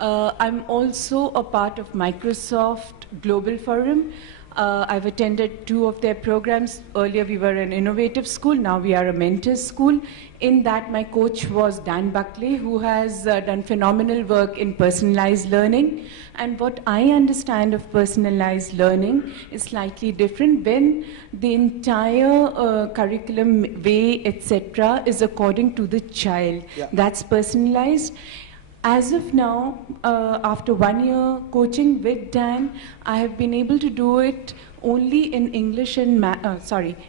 I'm also a part of Microsoft Global Forum. I've attended 2 of their programs. Earlier we were an innovative school, now we are a mentor school. In that, my coach was Dan Buckley, who has done phenomenal work in personalized learning. And what I understand of personalized learning is slightly different when the entire curriculum way, etc., is according to the child. Yeah. That's personalized. As of now, after 1 year coaching with Dan, I have been able to do it only in English and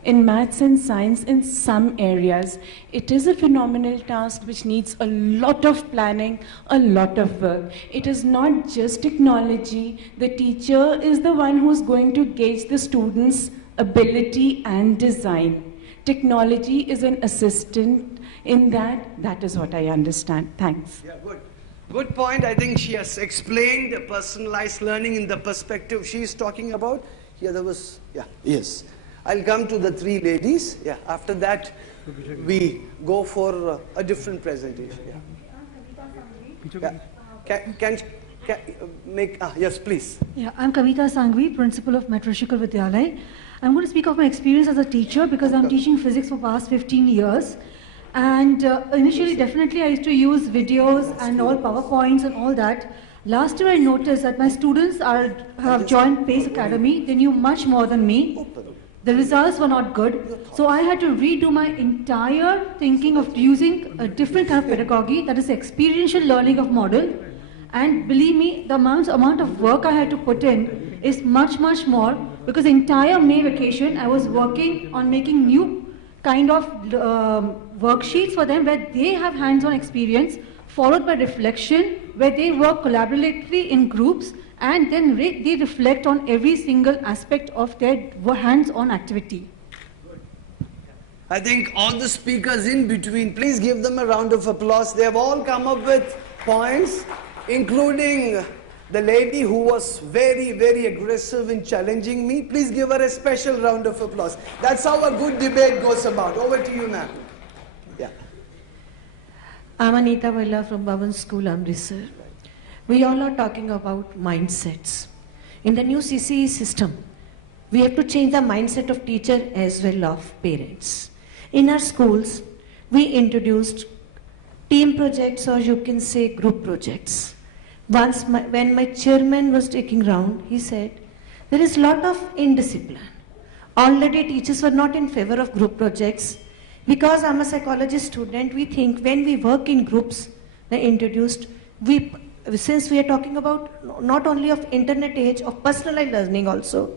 in maths and science in some areas. It is a phenomenal task which needs a lot of planning, a lot of work. It is not just technology. The teacher is the one who's going to gauge the students' ability and design. Technology is an assistant in that. That is what I understand. Thanks. Yeah, good. Good point. I think she has explained personalized learning in the perspective she is talking about. Here there was, yeah, yes. I'll come to the 3 ladies. Yeah, after that we go for a different presentation. Yeah. Can make, yes, please. Yeah, I'm Kavita Sangvi, principal of Metroshikal Vidyalay. I'm going to speak of my experience as a teacher because I'm teaching physics for past 15 years. And initially, definitely, I used to use videos and all PowerPoints and all that. Last year, I noticed that my students have joined PACE Academy. They knew much more than me. The results were not good. So I had to redo my entire thinking of using a different kind of pedagogy, that is experiential learning of model. And believe me, the amount of work I had to put in is much, much more, because the entire May vacation, I was working on making new kind of worksheets for them where they have hands-on experience, followed by reflection, where they work collaboratively in groups, and then they reflect on every single aspect of their hands-on activity. I think all the speakers in between, please give them a round of applause. They have all come up with points, including the lady who was very, very aggressive in challenging me. Please give her a special round of applause. That's how a good debate goes about. Over to you, ma'am. Yeah. I'm Anita Vaila from Bhavan School, Amritsar. We all are talking about mindsets. In the new CCE system, we have to change the mindset of teacher as well of parents. In our schools, we introduced team projects, or you can say group projects. Once, when my chairman was taking round, he said, there is a lot of indiscipline. Already teachers were not in favor of group projects. Because I'm a psychology student, we think when we work in groups, they introduced, since we are talking about not only of internet age, of personalized learning also,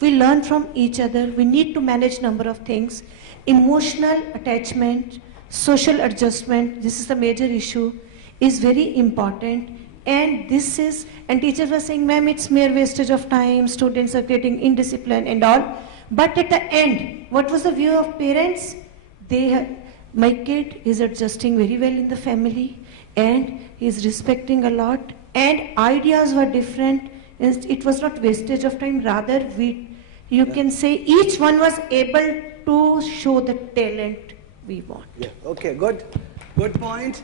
we learn from each other. We need to manage number of things. Emotional attachment, social adjustment, this is the major issue, is very important. And teachers were saying, ma'am, it's mere wastage of time, students are getting indisciplined and all. But at the end, what was the view of parents? My kid is adjusting very well in the family, and he is respecting a lot, and ideas were different. It was not wastage of time, rather you can say each one was able to show the talent we want. Yeah. Okay, good. Good point.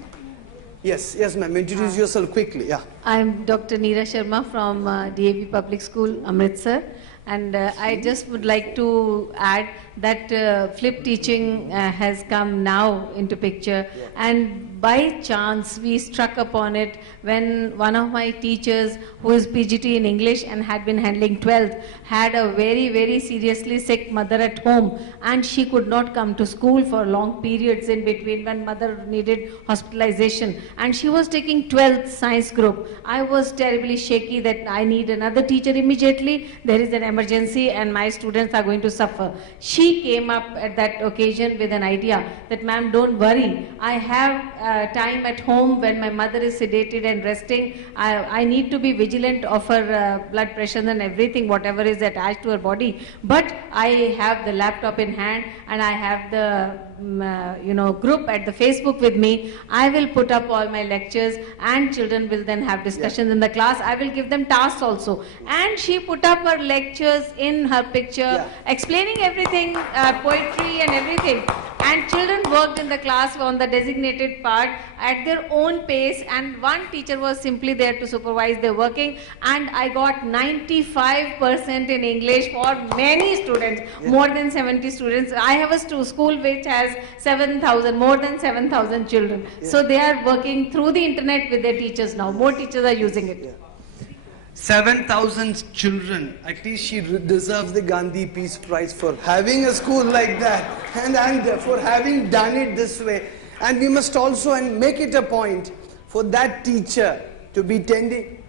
Yes, ma'am. Introduce yourself quickly. Yeah. I'm Dr. Neera Sharma from DAV Public School, Amritsar. And I just would like to add that flip teaching has come now into picture. Yeah. And by chance, we struck upon it when one of my teachers, who is PGT in English and had been handling 12th, had a very, very seriously sick mother at home. And she could not come to school for long periods in between when mother needed hospitalization. And she was taking 12th science group. I was terribly shaky that I need another teacher immediately. There is an emergency and my students are going to suffer. She came up at that occasion with an idea that, ma'am, don't worry. I have time at home when my mother is sedated and resting. I need to be vigilant of her blood pressure and everything, whatever is attached to her body. But I have the laptop in hand and I have the group at the Facebook with me. I will put up all my lectures and children will then have discussions in the class. I will give them tasks also. And she put up her lectures in her picture, explaining everything, poetry and everything. and children worked in the class on the designated part at their own pace, and one teacher was simply there to supervise their working, and I got 95% in English for many students, more than 70 students. I have a school which has 7,000, more than 7,000 children. So they are working through the internet with their teachers now. More teachers are using it. 7,000 children. At least she deserves the Gandhi Peace Prize for having a school like that and for having done it this way. And we must also make it a point for that teacher to be tending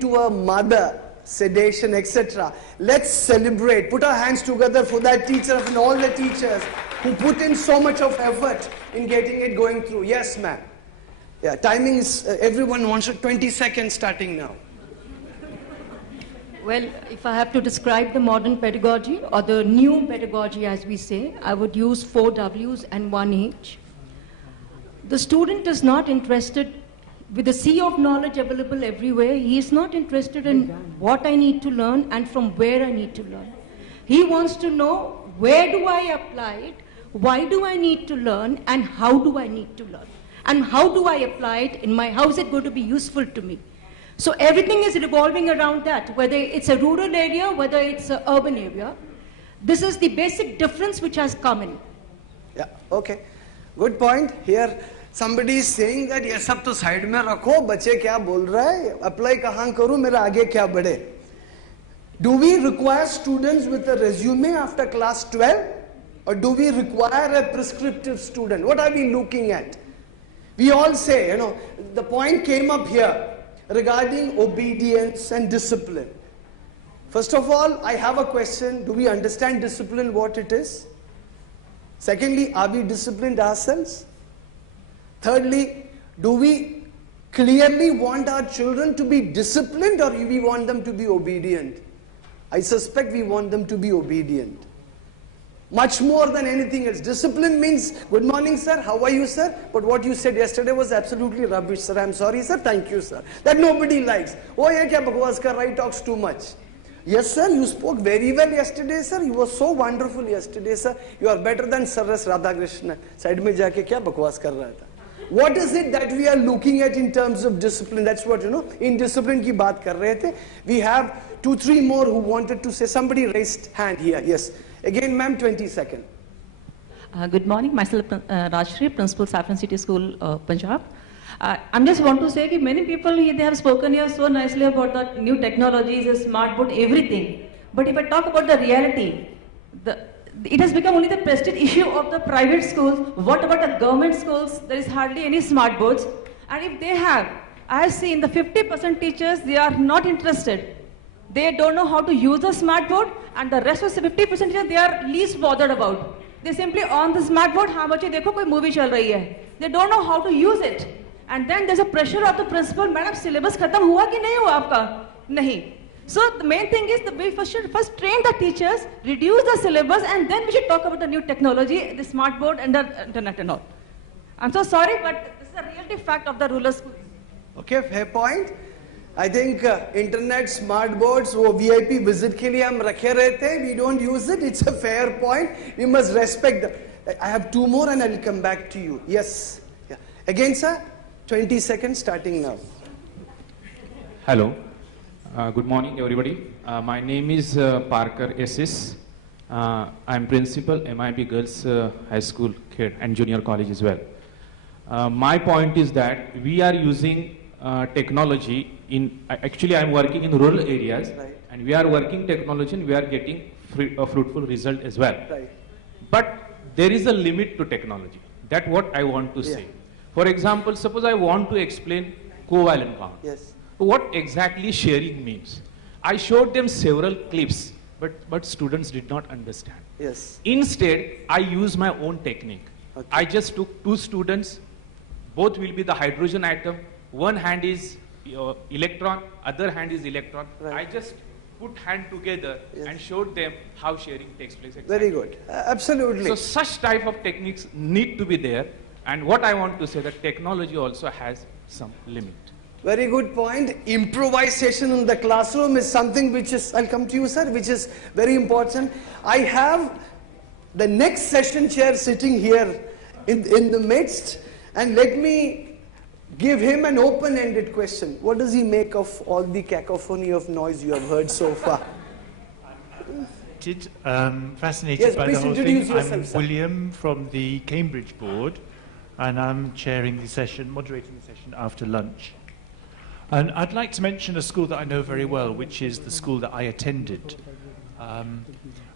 to a mother, sedation, etc. Let's celebrate. Put our hands together for that teacher and all the teachers who put in so much of effort in getting it going through. Yes, ma'am. Yeah, timing is, everyone wants 20 seconds starting now. Well, if I have to describe the modern pedagogy or the new pedagogy as we say, I would use 4 W's and 1 H. The student is not interested with the sea of knowledge available everywhere. He is not interested in what I need to learn and from where I need to learn. He wants to know where do I apply it, why do I need to learn, and how do I need to learn. And how do I apply it in my, how is it going to be useful to me? So everything is revolving around that, whether it's a rural area, whether it's an urban area. This is the basic difference which has come in. Yeah, okay. Good point. Here somebody is saying that ये सब तो side में रखो, बच्चे क्या बोल रहा है, apply कहाँ करूँ, मेरा आगे क्या बढ़े. Do we require students with a resume after class 12? Or do we require a prescriptive student? What are we looking at? We all say, the point came up here regarding obedience and discipline. First of all, I have a question. Do we understand discipline, what it is? Secondly, are we disciplined ourselves? Thirdly, do we clearly want our children to be disciplined or do we want them to be obedient? I suspect we want them to be obedient. Much more than anything else. Discipline means, good morning sir, how are you sir? But what you said yesterday was absolutely rubbish sir, I'm sorry sir, thank you sir. That nobody likes. Oh ye kya bakwas kar raha, he talks too much. Yes sir, you spoke very well yesterday sir, you were so wonderful yesterday sir, you are better than Sir S. Radhakrishnan. Side mein jaake kya bakwas kar raha tha. What is it that we are looking at in terms of discipline? That's what, in discipline ki baat kar rahe the. We have 2-3 more who wanted to say. Somebody raised hand here, yes. Again, ma'am, 20 seconds. Good morning, myself Rajshri, Principal Saffron City School, Punjab. I just want to say that many people, they have spoken here so nicely about the new technologies, the smart board, everything. But if I talk about the reality, it has become only the prestige issue of the private schools. What about the government schools? There is hardly any smart boards. And if they have, I have seen the 50% teachers, they are not interested. They don't know how to use the smart board, and the rest of the 50% teachers, they are least bothered about. They simply on the smart board, हाँ बच्चे देखो कोई movie चल रही है. They don't know how to use it. And then there's a pressure of the principal, madam syllabus खत्म हुआ कि नहीं हुआ आपका? नहीं. So the main thing is that we should first train the teachers, reduce the syllabus, and then we should talk about the new technology, the smart board and the internet and all. I'm so sorry, but this is a reality fact of the rural schools. Okay, fair point. I think internet, smart boards, वो VIP visit के लिए हम रखे रहते हैं. We don't use it. It's a fair point. We must respect them. I have 2 more and I'll come back to you. Yes. Yeah. Again, sir, 20 seconds starting now. Hello. Good morning, everybody. My name is Parker SS. I'm principal MIB Girls High School and Junior College as well. My point is that we are using technology actually I'm working in rural areas, right, and we are working technology and we are getting a fruitful result as well. Right. But there is a limit to technology. That's what I want to say. For example, suppose I want to explain covalent bond. Yes. What exactly sharing means. I showed them several clips, but students did not understand. Yes. Instead, I use my own technique. Okay. I just took 2 students, both will be the hydrogen atom. One hand is electron, other hand is electron. Right. I just put hand together and showed them how sharing takes place. Exactly. Very good. Absolutely. So such type of techniques need to be there. And what I want to say that technology also has some limit. Very good point. Improvisation in the classroom is something which is, I'll come to you sir, which is very important. I have the next session chair sitting here in the midst, and let me give him an open-ended question. What does he make of all the cacophony of noise you have heard so far? Fascinated Yes, by the please whole introduce thing. yourself, I'm sir. William from the Cambridge board, and I'm chairing the session, moderating the session after lunch. And I'd like to mention a school that I know very well, which is the school that I attended.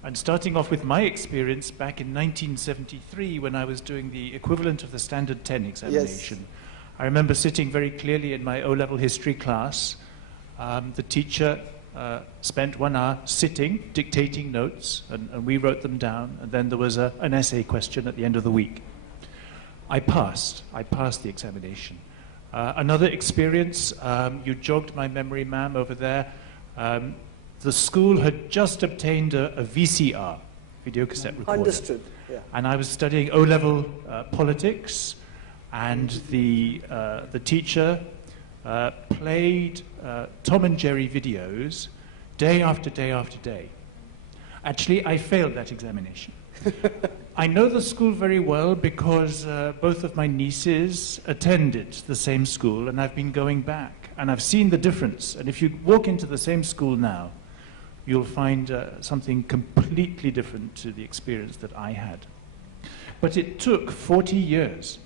And starting off with my experience back in 1973 when I was doing the equivalent of the Standard 10 examination. I remember sitting very clearly in my O-level history class. The teacher spent 1 hour sitting, dictating notes, and we wrote them down, and then there was an essay question at the end of the week. I passed the examination. Another experience, you jogged my memory, ma'am, over there. The school had just obtained a VCR, video cassette recorder. Understood, yeah. And I was studying O-level politics, and the teacher played Tom and Jerry videos day after day after day. Actually, I failed that examination. I know the school very well because both of my nieces attended the same school, and I've been going back, and I've seen the difference. And if you walk into the same school now, you'll find something completely different to the experience that I had. But it took 40 years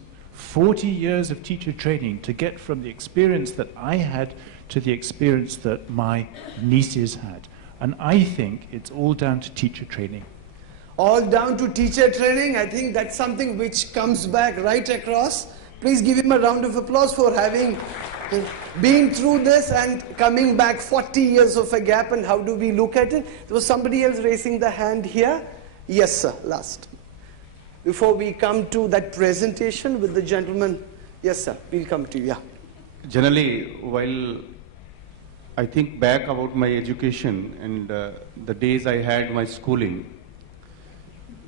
of teacher training to get from the experience that I had to the experience that my nieces had. And I think it's all down to teacher training. All down to teacher training. I think that's something which comes back right across. Please give him a round of applause for having been through this and coming back 40 years of a gap, and how do we look at it? There was somebody else raising the hand here. Yes, sir, last. Before we come to that presentation with the gentleman. Yes, sir, we'll come to you, yeah. Generally, while I think back about my education and the days I had my schooling,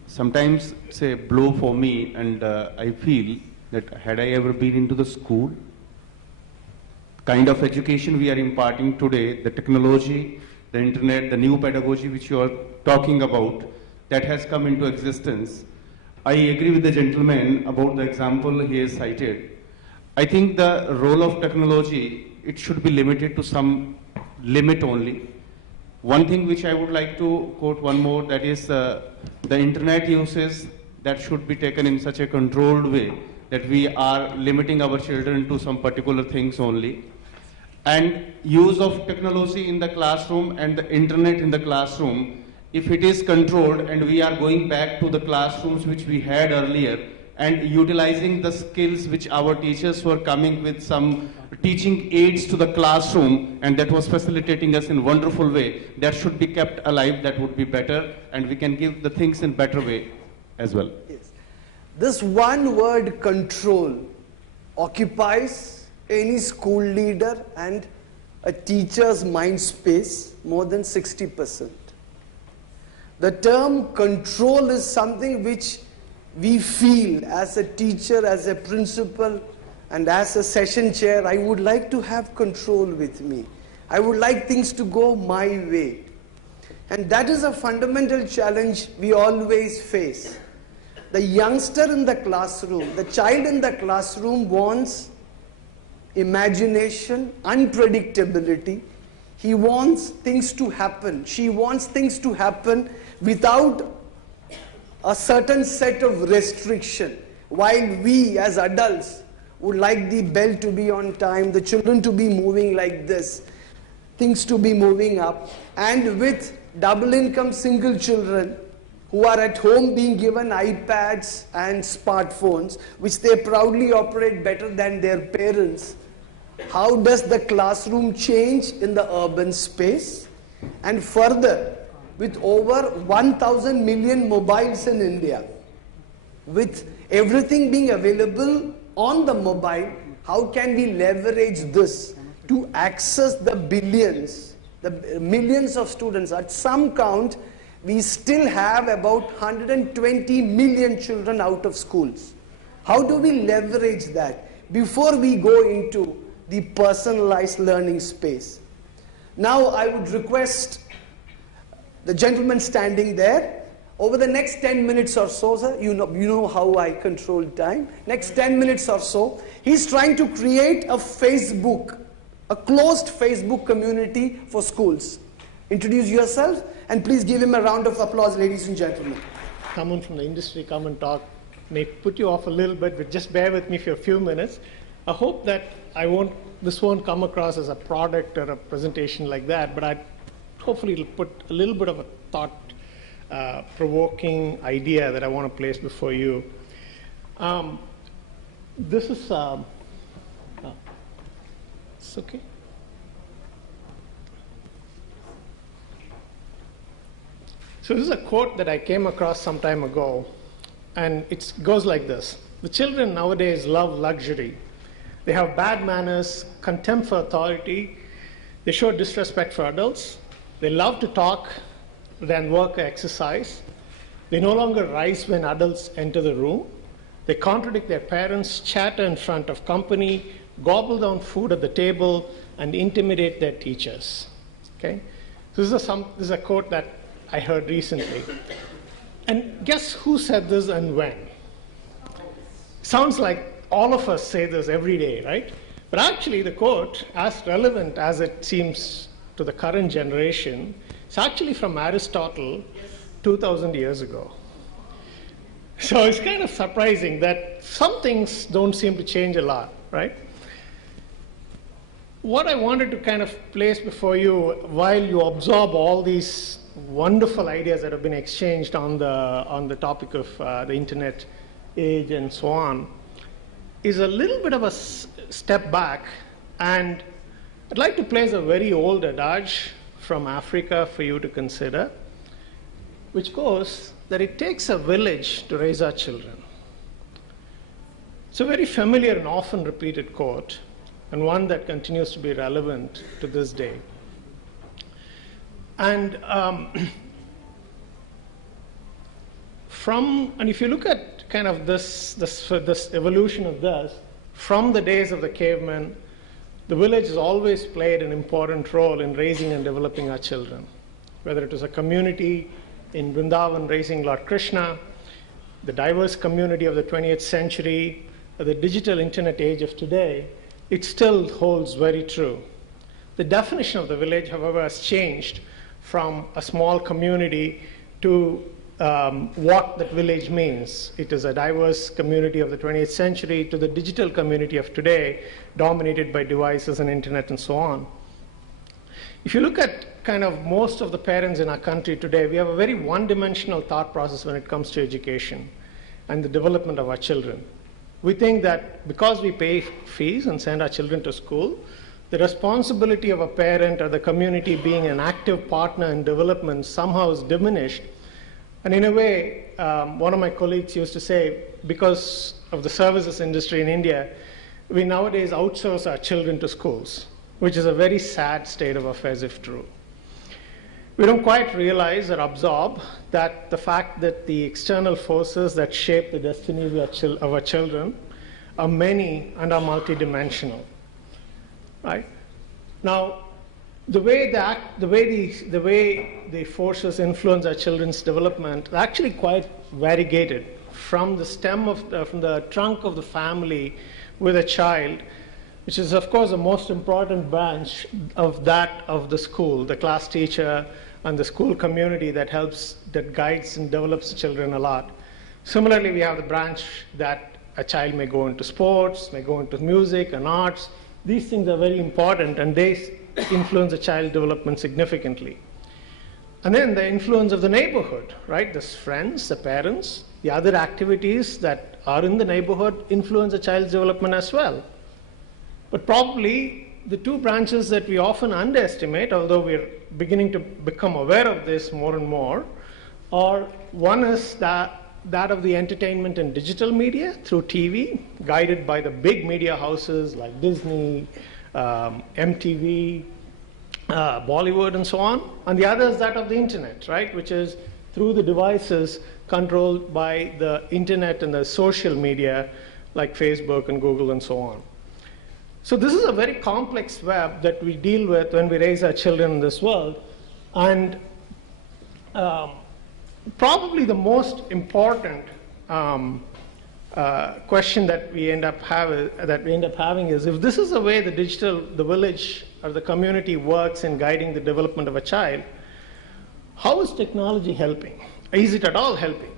sometimes it's a blow for me, and I feel that had I ever been into the school, kind of education we are imparting today, the technology, the internet, the new pedagogy which you are talking about, that has come into existence. I agree with the gentleman about the example he has cited. I think the role of technology, it should be limited to some limit only. One thing which I would like to quote one more, that is the internet uses that should be taken in such a controlled way that we are limiting our children to some particular things only. And use of technology in the classroom and the internet in the classroom, if it is controlled and we are going back to the classrooms which we had earlier and utilizing the skills which our teachers were coming with, some teaching aids to the classroom, and that was facilitating us in a wonderful way, that should be kept alive, that would be better, and we can give the things in better way as well. Yes. This one word, control, occupies any school leader and a teacher's mind space more than 60%. The term control is something which we feel as a teacher, as a principal, and as a session chair. I would like to have control with me. I would like things to go my way. And that is a fundamental challenge we always face. The youngster in the classroom, the child in the classroom wants imagination, unpredictability. He wants things to happen. She wants things to happen without a certain set of restriction. While we as adults would like the bell to be on time, the children to be moving like this, things to be moving up, and with double income single children who are at home being given iPads and smartphones, which they proudly operate better than their parents, how does the classroom change in the urban space? And further, with over 1,000 million mobiles in India, with everything being available on the mobile, how can we leverage this to access the billions, the millions of students? At some count, we still have about 120 million children out of schools. How do we leverage that before we go into the personalized learning space? Now I would request the gentleman standing there, Over the next 10 minutes or so, sir, you know how I control time. Next 10 minutes or so, he's trying to create a Facebook, a closed Facebook community for schools. Introduce yourself and please give him a round of applause, ladies and gentlemen. Someone from the industry come and talk may put you off a little bit, but just bear with me for a few minutes. I hope that this won't come across as a product or a presentation like that, but hopefully it'll put a little bit of a thought-provoking idea that I want to place before you. This is, it's okay. So this is a quote that I came across some time ago, and it goes like this. The children nowadays love luxury. They have bad manners, contempt for authority. They show disrespect for adults. They love to talk than work or exercise. They no longer rise when adults enter the room. They contradict their parents, chatter in front of company, gobble down food at the table, and intimidate their teachers. Okay? So this is a quote that I heard recently. And guess who said this and when? Sounds like all of us say this every day, right? But actually the quote, as relevant as it seems to the current generation, it's actually from Aristotle 2,000 years ago. So it's kind of surprising that some things don't seem to change a lot, right? What I wanted to kind of place before you while you absorb all these wonderful ideas that have been exchanged on the topic of the internet age and so on, is a little bit of a step back, and I'd like to place a very old adage from Africa for you to consider, which goes that it takes a village to raise our children. It's a very familiar and often repeated quote, and one that continues to be relevant to this day. And if you look at kind of this evolution of this, from the days of the cavemen, the village has always played an important role in raising and developing our children. Whether it was a community in Vrindavan raising Lord Krishna, the diverse community of the 20th century, or the digital internet age of today, it still holds very true. The definition of the village, however, has changed from a small community to what that village means. It is a diverse community of the 20th century to the digital community of today, dominated by devices and internet and so on. If you look at kind of most of the parents in our country today, we have a very one-dimensional thought process when it comes to education and the development of our children. We think that because we pay fees and send our children to school, the responsibility of a parent or the community being an active partner in development somehow is diminished. And in a way, one of my colleagues used to say, because of the services industry in India, we nowadays outsource our children to schools, which is a very sad state of affairs if true. We don't quite realize or absorb that the fact that the external forces that shape the destiny of our children are many and are multidimensional. Right? Now, the way the forces influence our children's development are actually quite variegated, from the from the trunk of the family with a child, which is of course the most important branch of the school, the class teacher and the school community that guides and develops children a lot. Similarly, we have the branch that a child may go into sports, may go into music and arts. These things are very important, and they influence the child development significantly. And then the influence of the neighborhood, right? The friends, the parents, the other activities that are in the neighborhood influence the child's development as well. But probably the two branches that we often underestimate, although we're beginning to become aware of this more and more, are one is that of the entertainment and digital media through TV, guided by the big media houses like Disney, MTV, Bollywood, and so on. And the other is that of the internet, right, which is through the devices controlled by the internet and the social media like Facebook and Google and so on. So this is a very complex web that we deal with when we raise our children in this world. And Probably the most important question that we end up having is, if this is the way the village or the community works in guiding the development of a child, how is technology helping? Is it at all helping?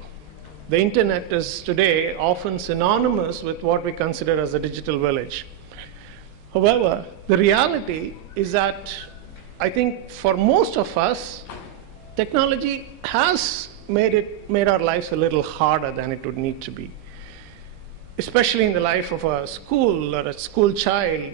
The internet is today often synonymous with what we consider as a digital village. However, the reality is that I think for most of us, technology has made our lives a little harder than it would need to be, especially in the life of a school or a school child.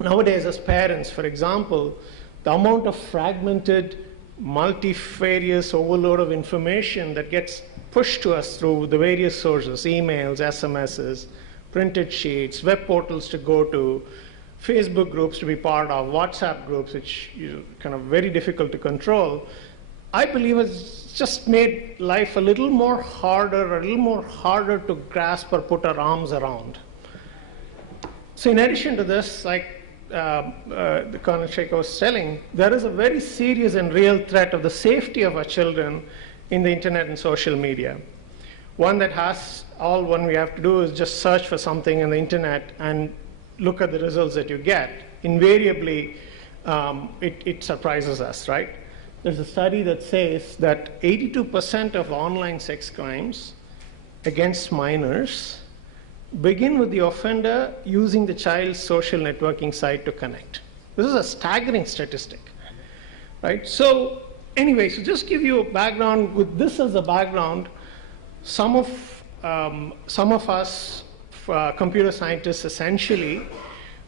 Nowadays, as parents, for example, the amount of fragmented, multifarious overload of information that gets pushed to us through the various sources, emails, SMSs, printed sheets, web portals to go to, Facebook groups to be part of, WhatsApp groups, which are kind of very difficult to control, I believe has just made life a little more harder to grasp or put our arms around. So in addition to this, like the Colonel Sheikh was telling, there is a very serious and real threat of the safety of our children in the internet and social media. One that all we have to do is just search for something in the internet and look at the results that you get. Invariably, it surprises us, right? There's a study that says that 82% of online sex crimes against minors begin with the offender using the child's social networking site to connect. This is a staggering statistic, right? So anyway, so just give you a background. With this as a background, some of us computer scientists essentially,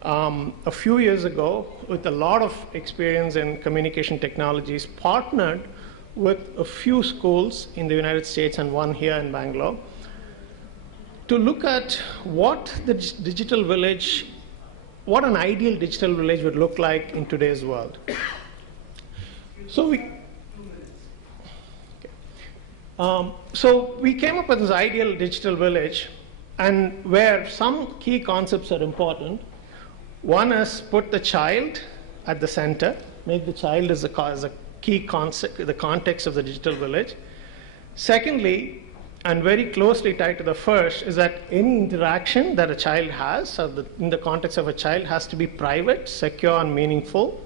a few years ago, with a lot of experience in communication technologies, partnered with a few schools in the United States and one here in Bangalore to look at what the digital village, what an ideal digital village would look like in today's world. So we came up with this ideal digital village, and where some key concepts are important. One is put the child at the center, make the child as a key concept, the context of the digital village. Secondly, and very closely tied to the first, is that any interaction that a child has, in the context of a child, has to be private, secure, and meaningful.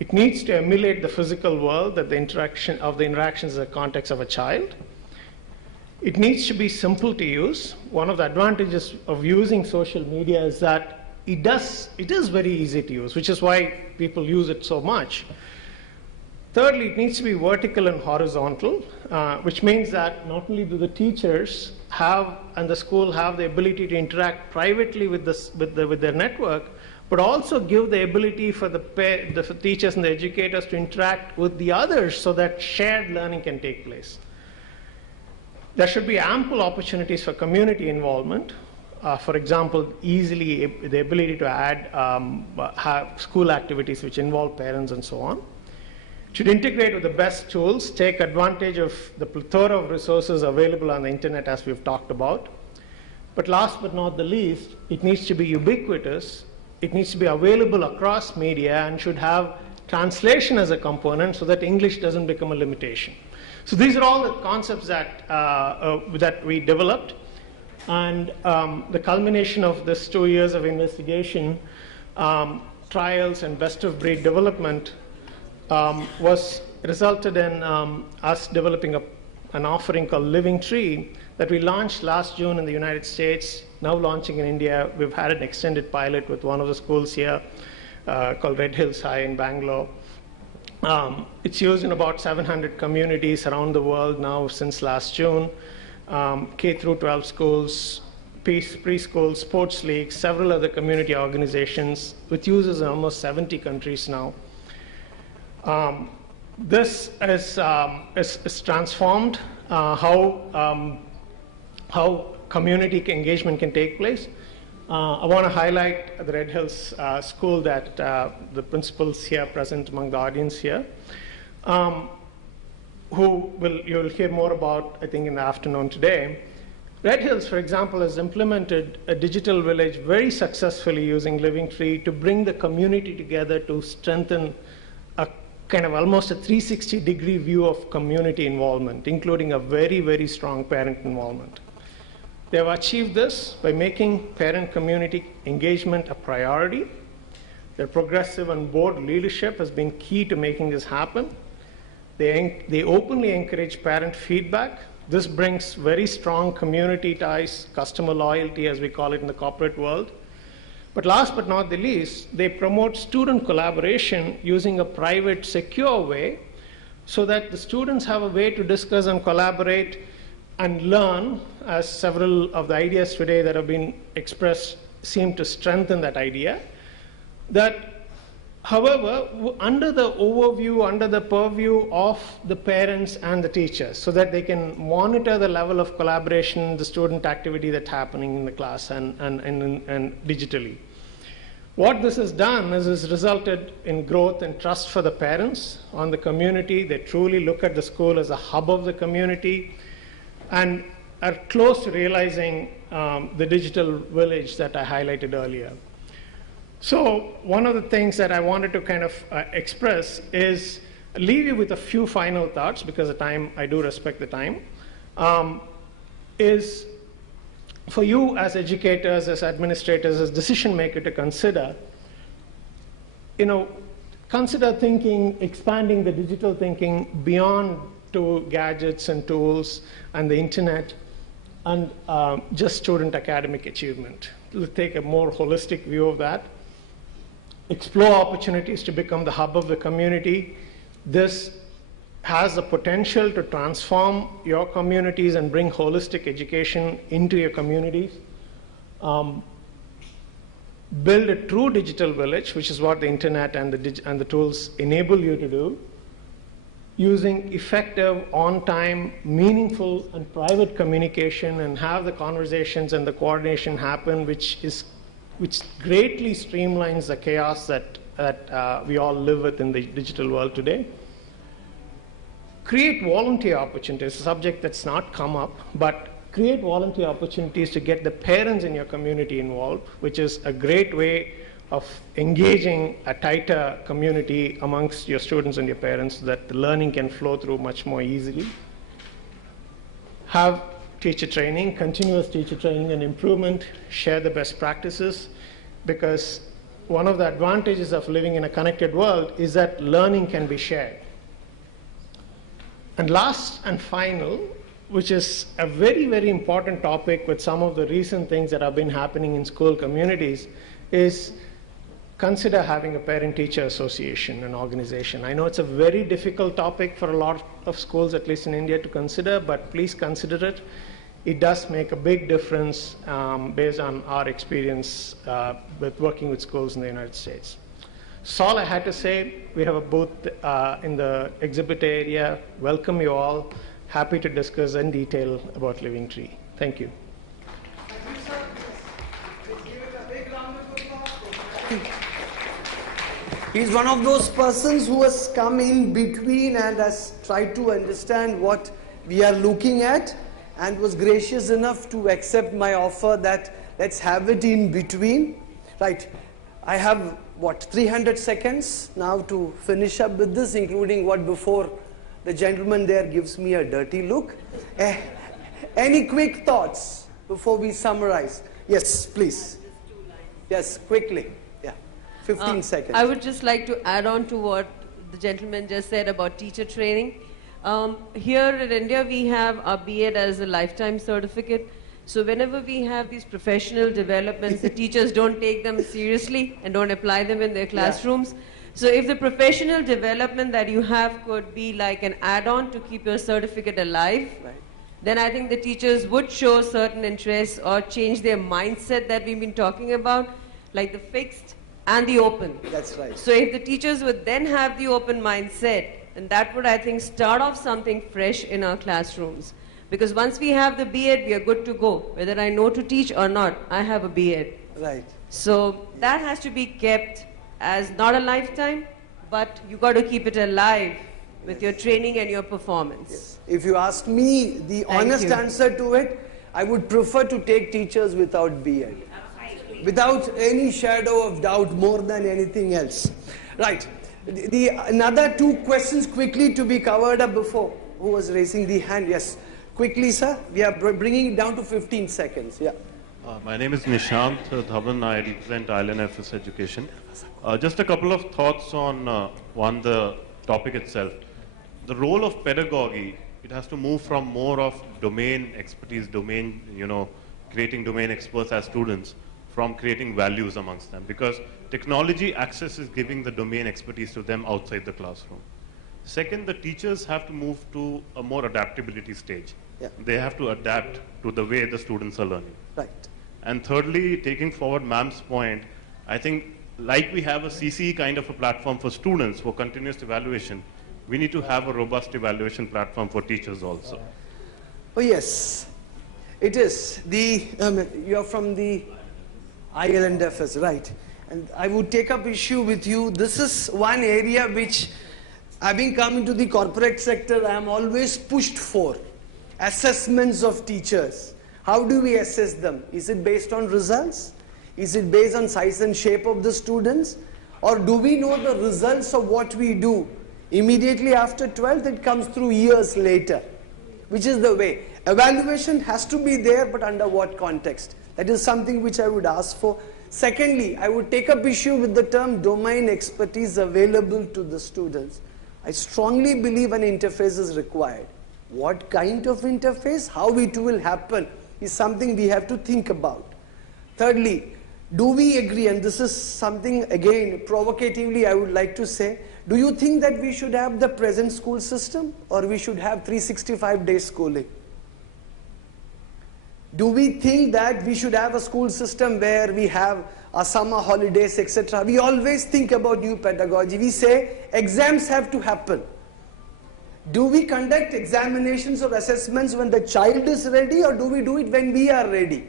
It needs to emulate the physical world that the interactions in the context of a child. It needs to be simple to use. One of the advantages of using social media is that it is very easy to use, which is why people use it so much. Thirdly, it needs to be vertical and horizontal, which means that not only do the teachers and the school have the ability to interact privately with their network, but also give the ability for the teachers and the educators to interact with the others so that shared learning can take place. There should be ample opportunities for community involvement. For example, easily the ability to add have school activities which involve parents and so on. It should integrate with the best tools, take advantage of the plethora of resources available on the internet as we've talked about. But last but not the least, it needs to be ubiquitous. It needs to be available across media and should have translation as a component so that English doesn't become a limitation. So these are all the concepts that we developed. And the culmination of this 2 years of investigation, trials, and best-of-breed development resulted in us developing an offering called Living Tree that we launched last June in the United States, now launching in India. We've had an extended pilot with one of the schools here called Red Hills High in Bangalore. It's used in about 700 communities around the world now since last June. K through 12 schools, preschools, sports leagues, several other community organizations with users in almost 70 countries now. This is transformed how community engagement can take place. I want to highlight the Red Hills School that the principals here present among the audience here, you'll hear more about, I think, in the afternoon today. Red Hills, for example, has implemented a digital village very successfully using Living Tree to bring the community together to strengthen a kind of almost a 360-degree view of community involvement, including a very, very strong parent involvement. They have achieved this by making parent-community engagement a priority. Their progressive and board leadership has been key to making this happen. They openly encourage parent feedback. This brings very strong community ties, customer loyalty, as we call it in the corporate world. But last but not the least, they promote student collaboration using a private, secure way so that the students have a way to discuss and collaborate and learn, as several of the ideas today that have been expressed seem to strengthen that idea. That, however, under the overview, under the purview of the parents and the teachers, so that they can monitor the level of collaboration, the student activity that's happening in the class and digitally. What this has done is has resulted in growth and trust for the parents on the community. They truly look at the school as a hub of the community and are close to realizing the digital village that I highlighted earlier. So one of the things that I wanted to kind of express is leave you with a few final thoughts, because the time, I do respect the time, is for you as educators, as administrators, as decision makers to consider, consider thinking, expanding the digital thinking beyond to gadgets and tools and the internet and just student academic achievement. To take a more holistic view of that. Explore opportunities to become the hub of the community. This has the potential to transform your communities and bring holistic education into your communities. Build a true digital village, which is what the internet and the tools enable you to do, using effective, on-time, meaningful, and private communication, and have the conversations and the coordination happen, which greatly streamlines the chaos that we all live with in the digital world today. Create volunteer opportunities, a subject that's not come up, but create volunteer opportunities to get the parents in your community involved, which is a great way of engaging a tighter community amongst your students and your parents so that the learning can flow through much more easily. Have teacher training, continuous teacher training and improvement, share the best practices, because one of the advantages of living in a connected world is that learning can be shared. And last and final, which is a very, very important topic with some of the recent things that have been happening in school communities, is consider having a parent-teacher association and organization. I know it's a very difficult topic for a lot of schools, at least in India, to consider, but please consider it. It does make a big difference based on our experience with working with schools in the United States. So all I had to say, we have a booth in the exhibit area. Welcome you all. Happy to discuss in detail about Living Tree. Thank you. He's one of those persons who has come in between and has tried to understand what we are looking at and was gracious enough to accept my offer that let's have it in between. Right. I have, 300 seconds now to finish up with this, including what before the gentleman there gives me a dirty look. Any quick thoughts before we summarize? Yes, please. Yes, quickly. 15 seconds. I would just like to add on to what the gentleman just said about teacher training. Here in India, we have our B.Ed as a lifetime certificate. So whenever we have these professional developments, the teachers don't take them seriously and don't apply them in their classrooms. So if the professional development that you have could be like an add-on to keep your certificate alive, then I think the teachers would show certain interest or change their mindset that we've been talking about, like the fixed and the open. That's right. So if the teachers would then have the open mindset, then that would, I think, start off something fresh in our classrooms. Because once we have the B.Ed, we are good to go. Whether I know to teach or not, I have a B.Ed. Right. So that has to be kept as not a lifetime, but you got to keep it alive with your training and your performance. Yes. If you ask me the honest answer to it, I would prefer to take teachers without B.Ed. Without any shadow of doubt, more than anything else. Right. Another two questions quickly to be covered up before. Who was raising the hand? Yes. Quickly, sir. We are bringing it down to 15 seconds. Yeah. My name is Nishant Dhawan. I represent ILNFS Education. Just a couple of thoughts on the topic itself. The role of pedagogy, it has to move from more of domain expertise, creating domain experts as students, from creating values amongst them. Because technology access is giving the domain expertise to them outside the classroom. Second, the teachers have to move to a more adaptability stage. Yeah. They have to adapt to the way the students are learning. Right. And thirdly, taking forward ma'am's point, I think like we have a CCE kind of a platform for students for continuous evaluation, we need to have a robust evaluation platform for teachers also. Oh yes, it is. You're from the ILNFS, right? And I would take up issue with you. This is one area which, having come into the corporate sector, I am always pushed for. Assessments of teachers. How do we assess them? Is it based on results? Is it based on size and shape of the students? Or do we know the results of what we do immediately after 12th? It comes through years later. Which is the way. Evaluation has to be there, but under what context? That is something which I would ask for. Secondly, I would take up issue with the term domain expertise available to the students. I strongly believe an interface is required. What kind of interface, how it will happen, is something we have to think about. Thirdly, do we agree, and this is something again provocatively I would like to say, do you think that we should have the present school system or we should have 365-day schooling? Do we think that we should have a school system where we have summer holidays, etc.? We always think about new pedagogy. We say exams have to happen. Do we conduct examinations or assessments when the child is ready, or do we do it when we are ready?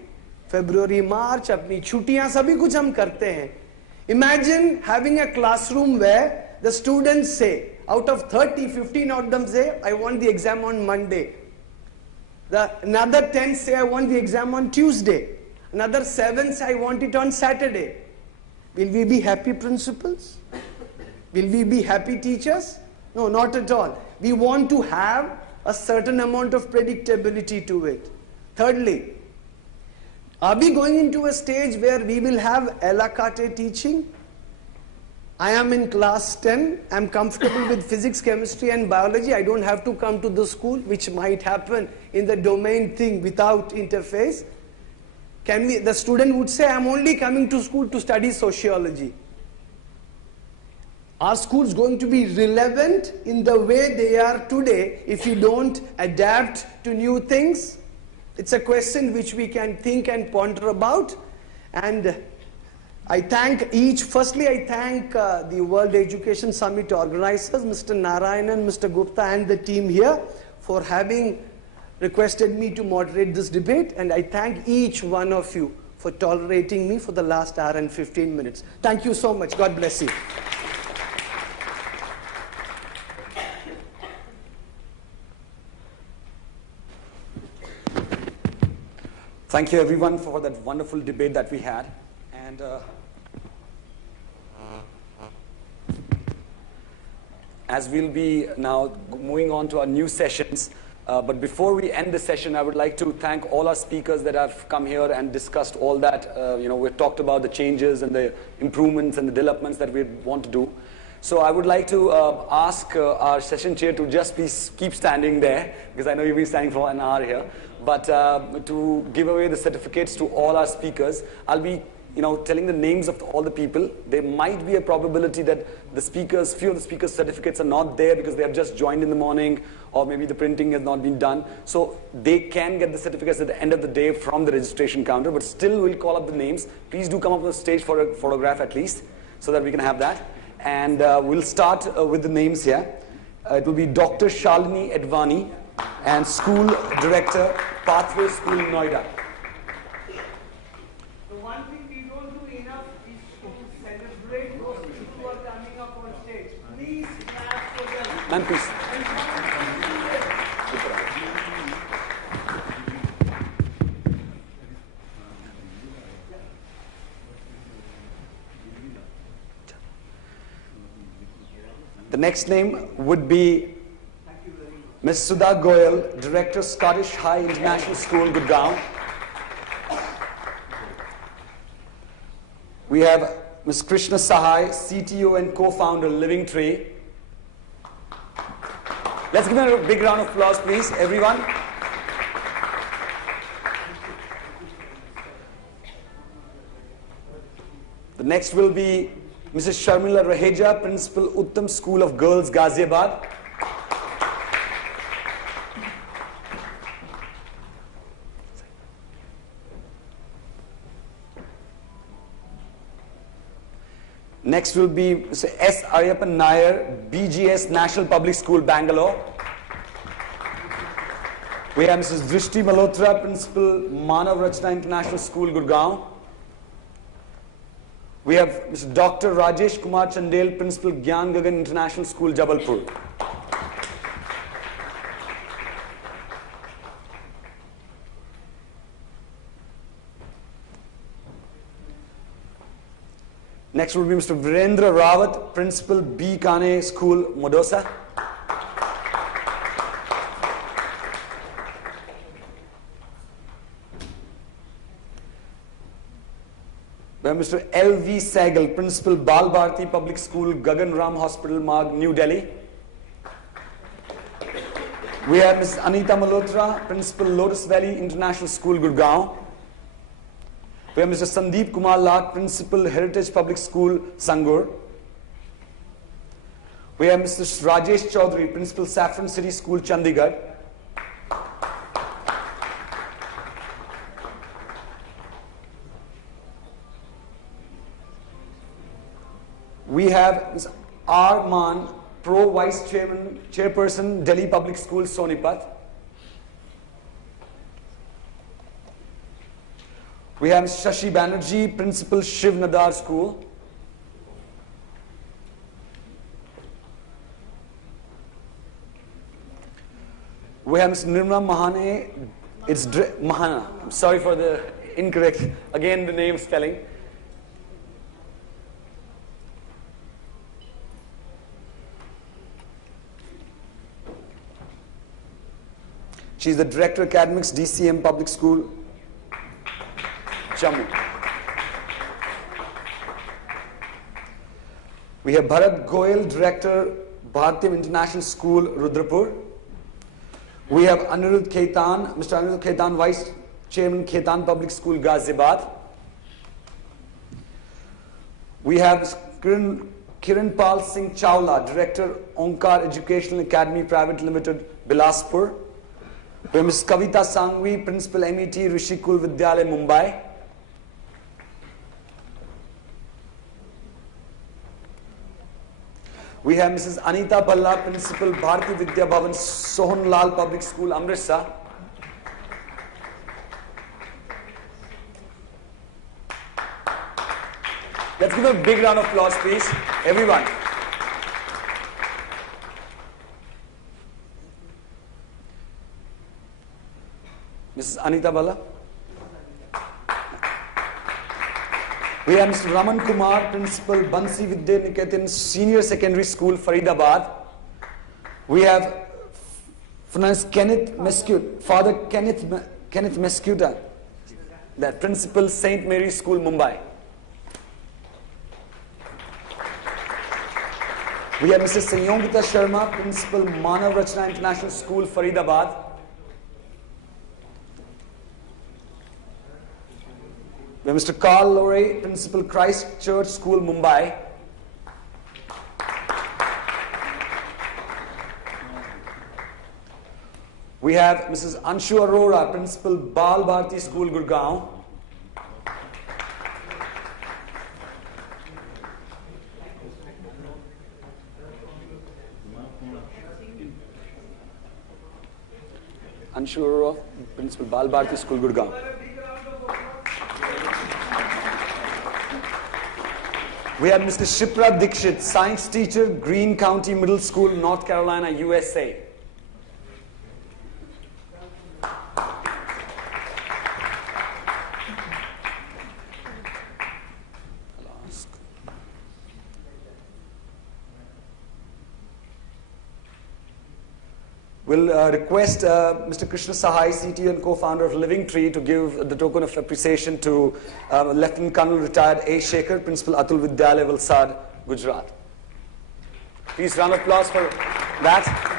February, March, अपनी छुट्टियां सभी कुछ हम करते हैं. Imagine having a classroom where the students say, out of 30, 15 of them say, I want the exam on Monday. Another 10 say, I want the exam on Tuesday. Another 7 say, I want it on Saturday. Will we be happy principals? Will we be happy teachers? No, not at all. We want to have a certain amount of predictability to it. Thirdly, are we going into a stage where we will have a la carte teaching? I am in class 10, I am comfortable with physics, chemistry and biology, I don't have to come to the school, which might happen in the domain thing without interface. The student would say, I am only coming to school to study sociology. Are schools going to be relevant in the way they are today if you don't adapt to new things? It's a question which we can think and ponder about. And I thank firstly I thank the World Education Summit organizers, Mr. Narayanan, Mr. Gupta and the team here for having requested me to moderate this debate, and I thank each one of you for tolerating me for the last hour and 15 minutes. Thank you so much. God bless you. Thank you everyone for that wonderful debate that we had. And as we'll be now moving on to our new sessions, but before we end the session, I would like to thank all our speakers that have come here and discussed all that. We've talked about the changes and the improvements and the developments that we want to do. So I would like to ask our session chair to just please keep standing there, because I know you've been standing for an hour here. But to give away the certificates to all our speakers, I'll be telling the names of all the people. There might be a probability that few of the speakers' certificates are not there because they have just joined in the morning, or maybe the printing has not been done. So they can get the certificates at the end of the day from the registration counter, but still we'll call up the names. Please do come up on the stage for a photograph at least, so that we can have that. And we'll start with the names here. It will be Dr. Shalini Advani and School Director, Pathway School in Noida. The one thing we don't do enough is to celebrate those people who are coming up on stage. Please clap for them. Ma'am, please. next name would be Ms. Sudha Goyal, Director, Scottish High International School, Gurgaon. We have Ms. Krishna Sahai, CTO and co-founder, Living Tree. Let's give her a big round of applause, please, everyone. The next will be Mrs. Sharmila Raheja, Principal, Uttam School of Girls, Ghaziabad. Next will be Mr. S. Ariyappan Nair, BGS National Public School, Bangalore. We have Mrs. Drishti Malhotra, Principal, Manav Rachna International School, Gurgaon. We have Mr. Dr. Rajesh Kumar Chandel, Principal, Gyan Gagan International School, Jabalpur. Next will be Mr. Virendra Rawat, Principal, B. Kane School, Modosa. We have Mr. L.V. Sehgal, Principal, Bal Bharati Public School, Gagan Ram Hospital, Marg, New Delhi. We have Ms. Anita Malhotra, Principal, Lotus Valley International School, Gurgaon. We have Mr. Sandeep Kumar Lat, Principal, Heritage Public School, Sangur. We have Mr. Rajesh Chaudhary, Principal, Saffron City School, Chandigarh. We have Ms. R. Man, Pro Vice Chairman, Chairperson, Delhi Public Schools, Sonipat. We have Shashi Banerjee, Principal, Shiv Nadar School. We have Ms. Nirmala Mahane, it's Mahana. I'm sorry for the incorrect, again the name spelling. She's the Director Academics, DCM Public School, Jammu. We have Bharat Goyal, Director, Bharatiya International School, Rudrapur. We have Anirudh Khaitan, Mr. Anirudh Khaitan, Vice Chairman, Khaitan Public School, Ghaziabad. We have Kiran Pal Singh Chawla, Director, Onkar Educational Academy Private Limited, Bilaspur. We have Ms. Kavita Sangvi, Principal, MET Rishikul Vidyalaya, Mumbai. We have Mrs. Anita Balla, Principal, Bharati Vidya Bhavan, Sohan Lal Public School, Amritsar. Let's give a big round of applause, please, everyone. Mrs. Anita Balla. We have Mr. Raman Kumar, Principal, Bansi Vidya Niketan Senior Secondary School, Faridabad. We have Kenneth Mescud, Father Kenneth Mescuda, the Principal, St. Mary's School, Mumbai. We have Mrs. Sanyogita Sharma, Principal, Manav Rachna International School, Faridabad. We have Mr. Carl Lorey, Principal, Christ Church School, Mumbai. We have Mrs. Anshu Arora, Principal, Bal Bharati School, Gurgaon. Anshu Arora, Principal, Bal Bharati School, Gurgaon. We have Mr. Shipra Dikshit, Science Teacher, Greene County Middle School, North Carolina, USA. We'll request Mr. Krishna Sahai, CTO and co-founder of Living Tree, to give the token of appreciation to Lieutenant Colonel retired A. Shekhar, Principal Atul Vidyalaya, Valsad, Gujarat. Please round of applause for that.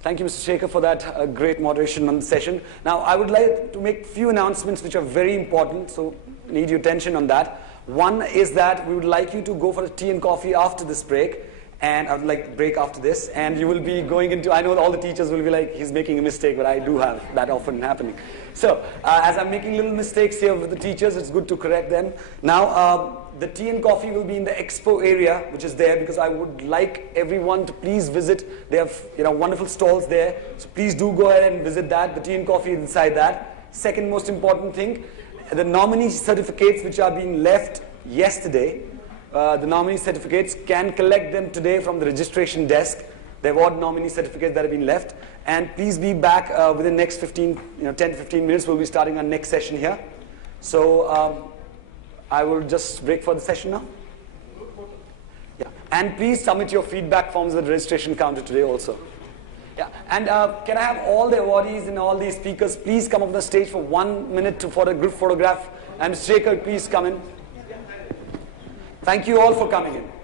Thank you, Mr. Shekhar, for that great moderation on the session. Now, I would like to make a few announcements which are very important, so need your attention on that. One is that we would like you to go for a tea and coffee after this break, and I would like break after this, and you will be going into, I know all the teachers will be like, he's making a mistake, but I do have that often happening. So, as I'm making little mistakes here with the teachers, it's good to correct them. Now, the tea and coffee will be in the expo area, which is there, because I would like everyone to please visit. They have wonderful stalls there, so please do go ahead and visit that. The tea and coffee is inside that. Second most important thing, the nominee certificates which are being left yesterday, the nominee certificates, can collect them today from the registration desk. The award nominee certificates that have been left. And please be back within the next 10 to 15 minutes. We'll be starting our next session here. So I will just break for the session now. Yeah. And please submit your feedback forms at the registration counter today also. Yeah. And can I have all the awardees and all the speakers please come up on the stage for 1 minute for a group photograph. And Mr. Shekhar, please come in. Thank you all for coming in.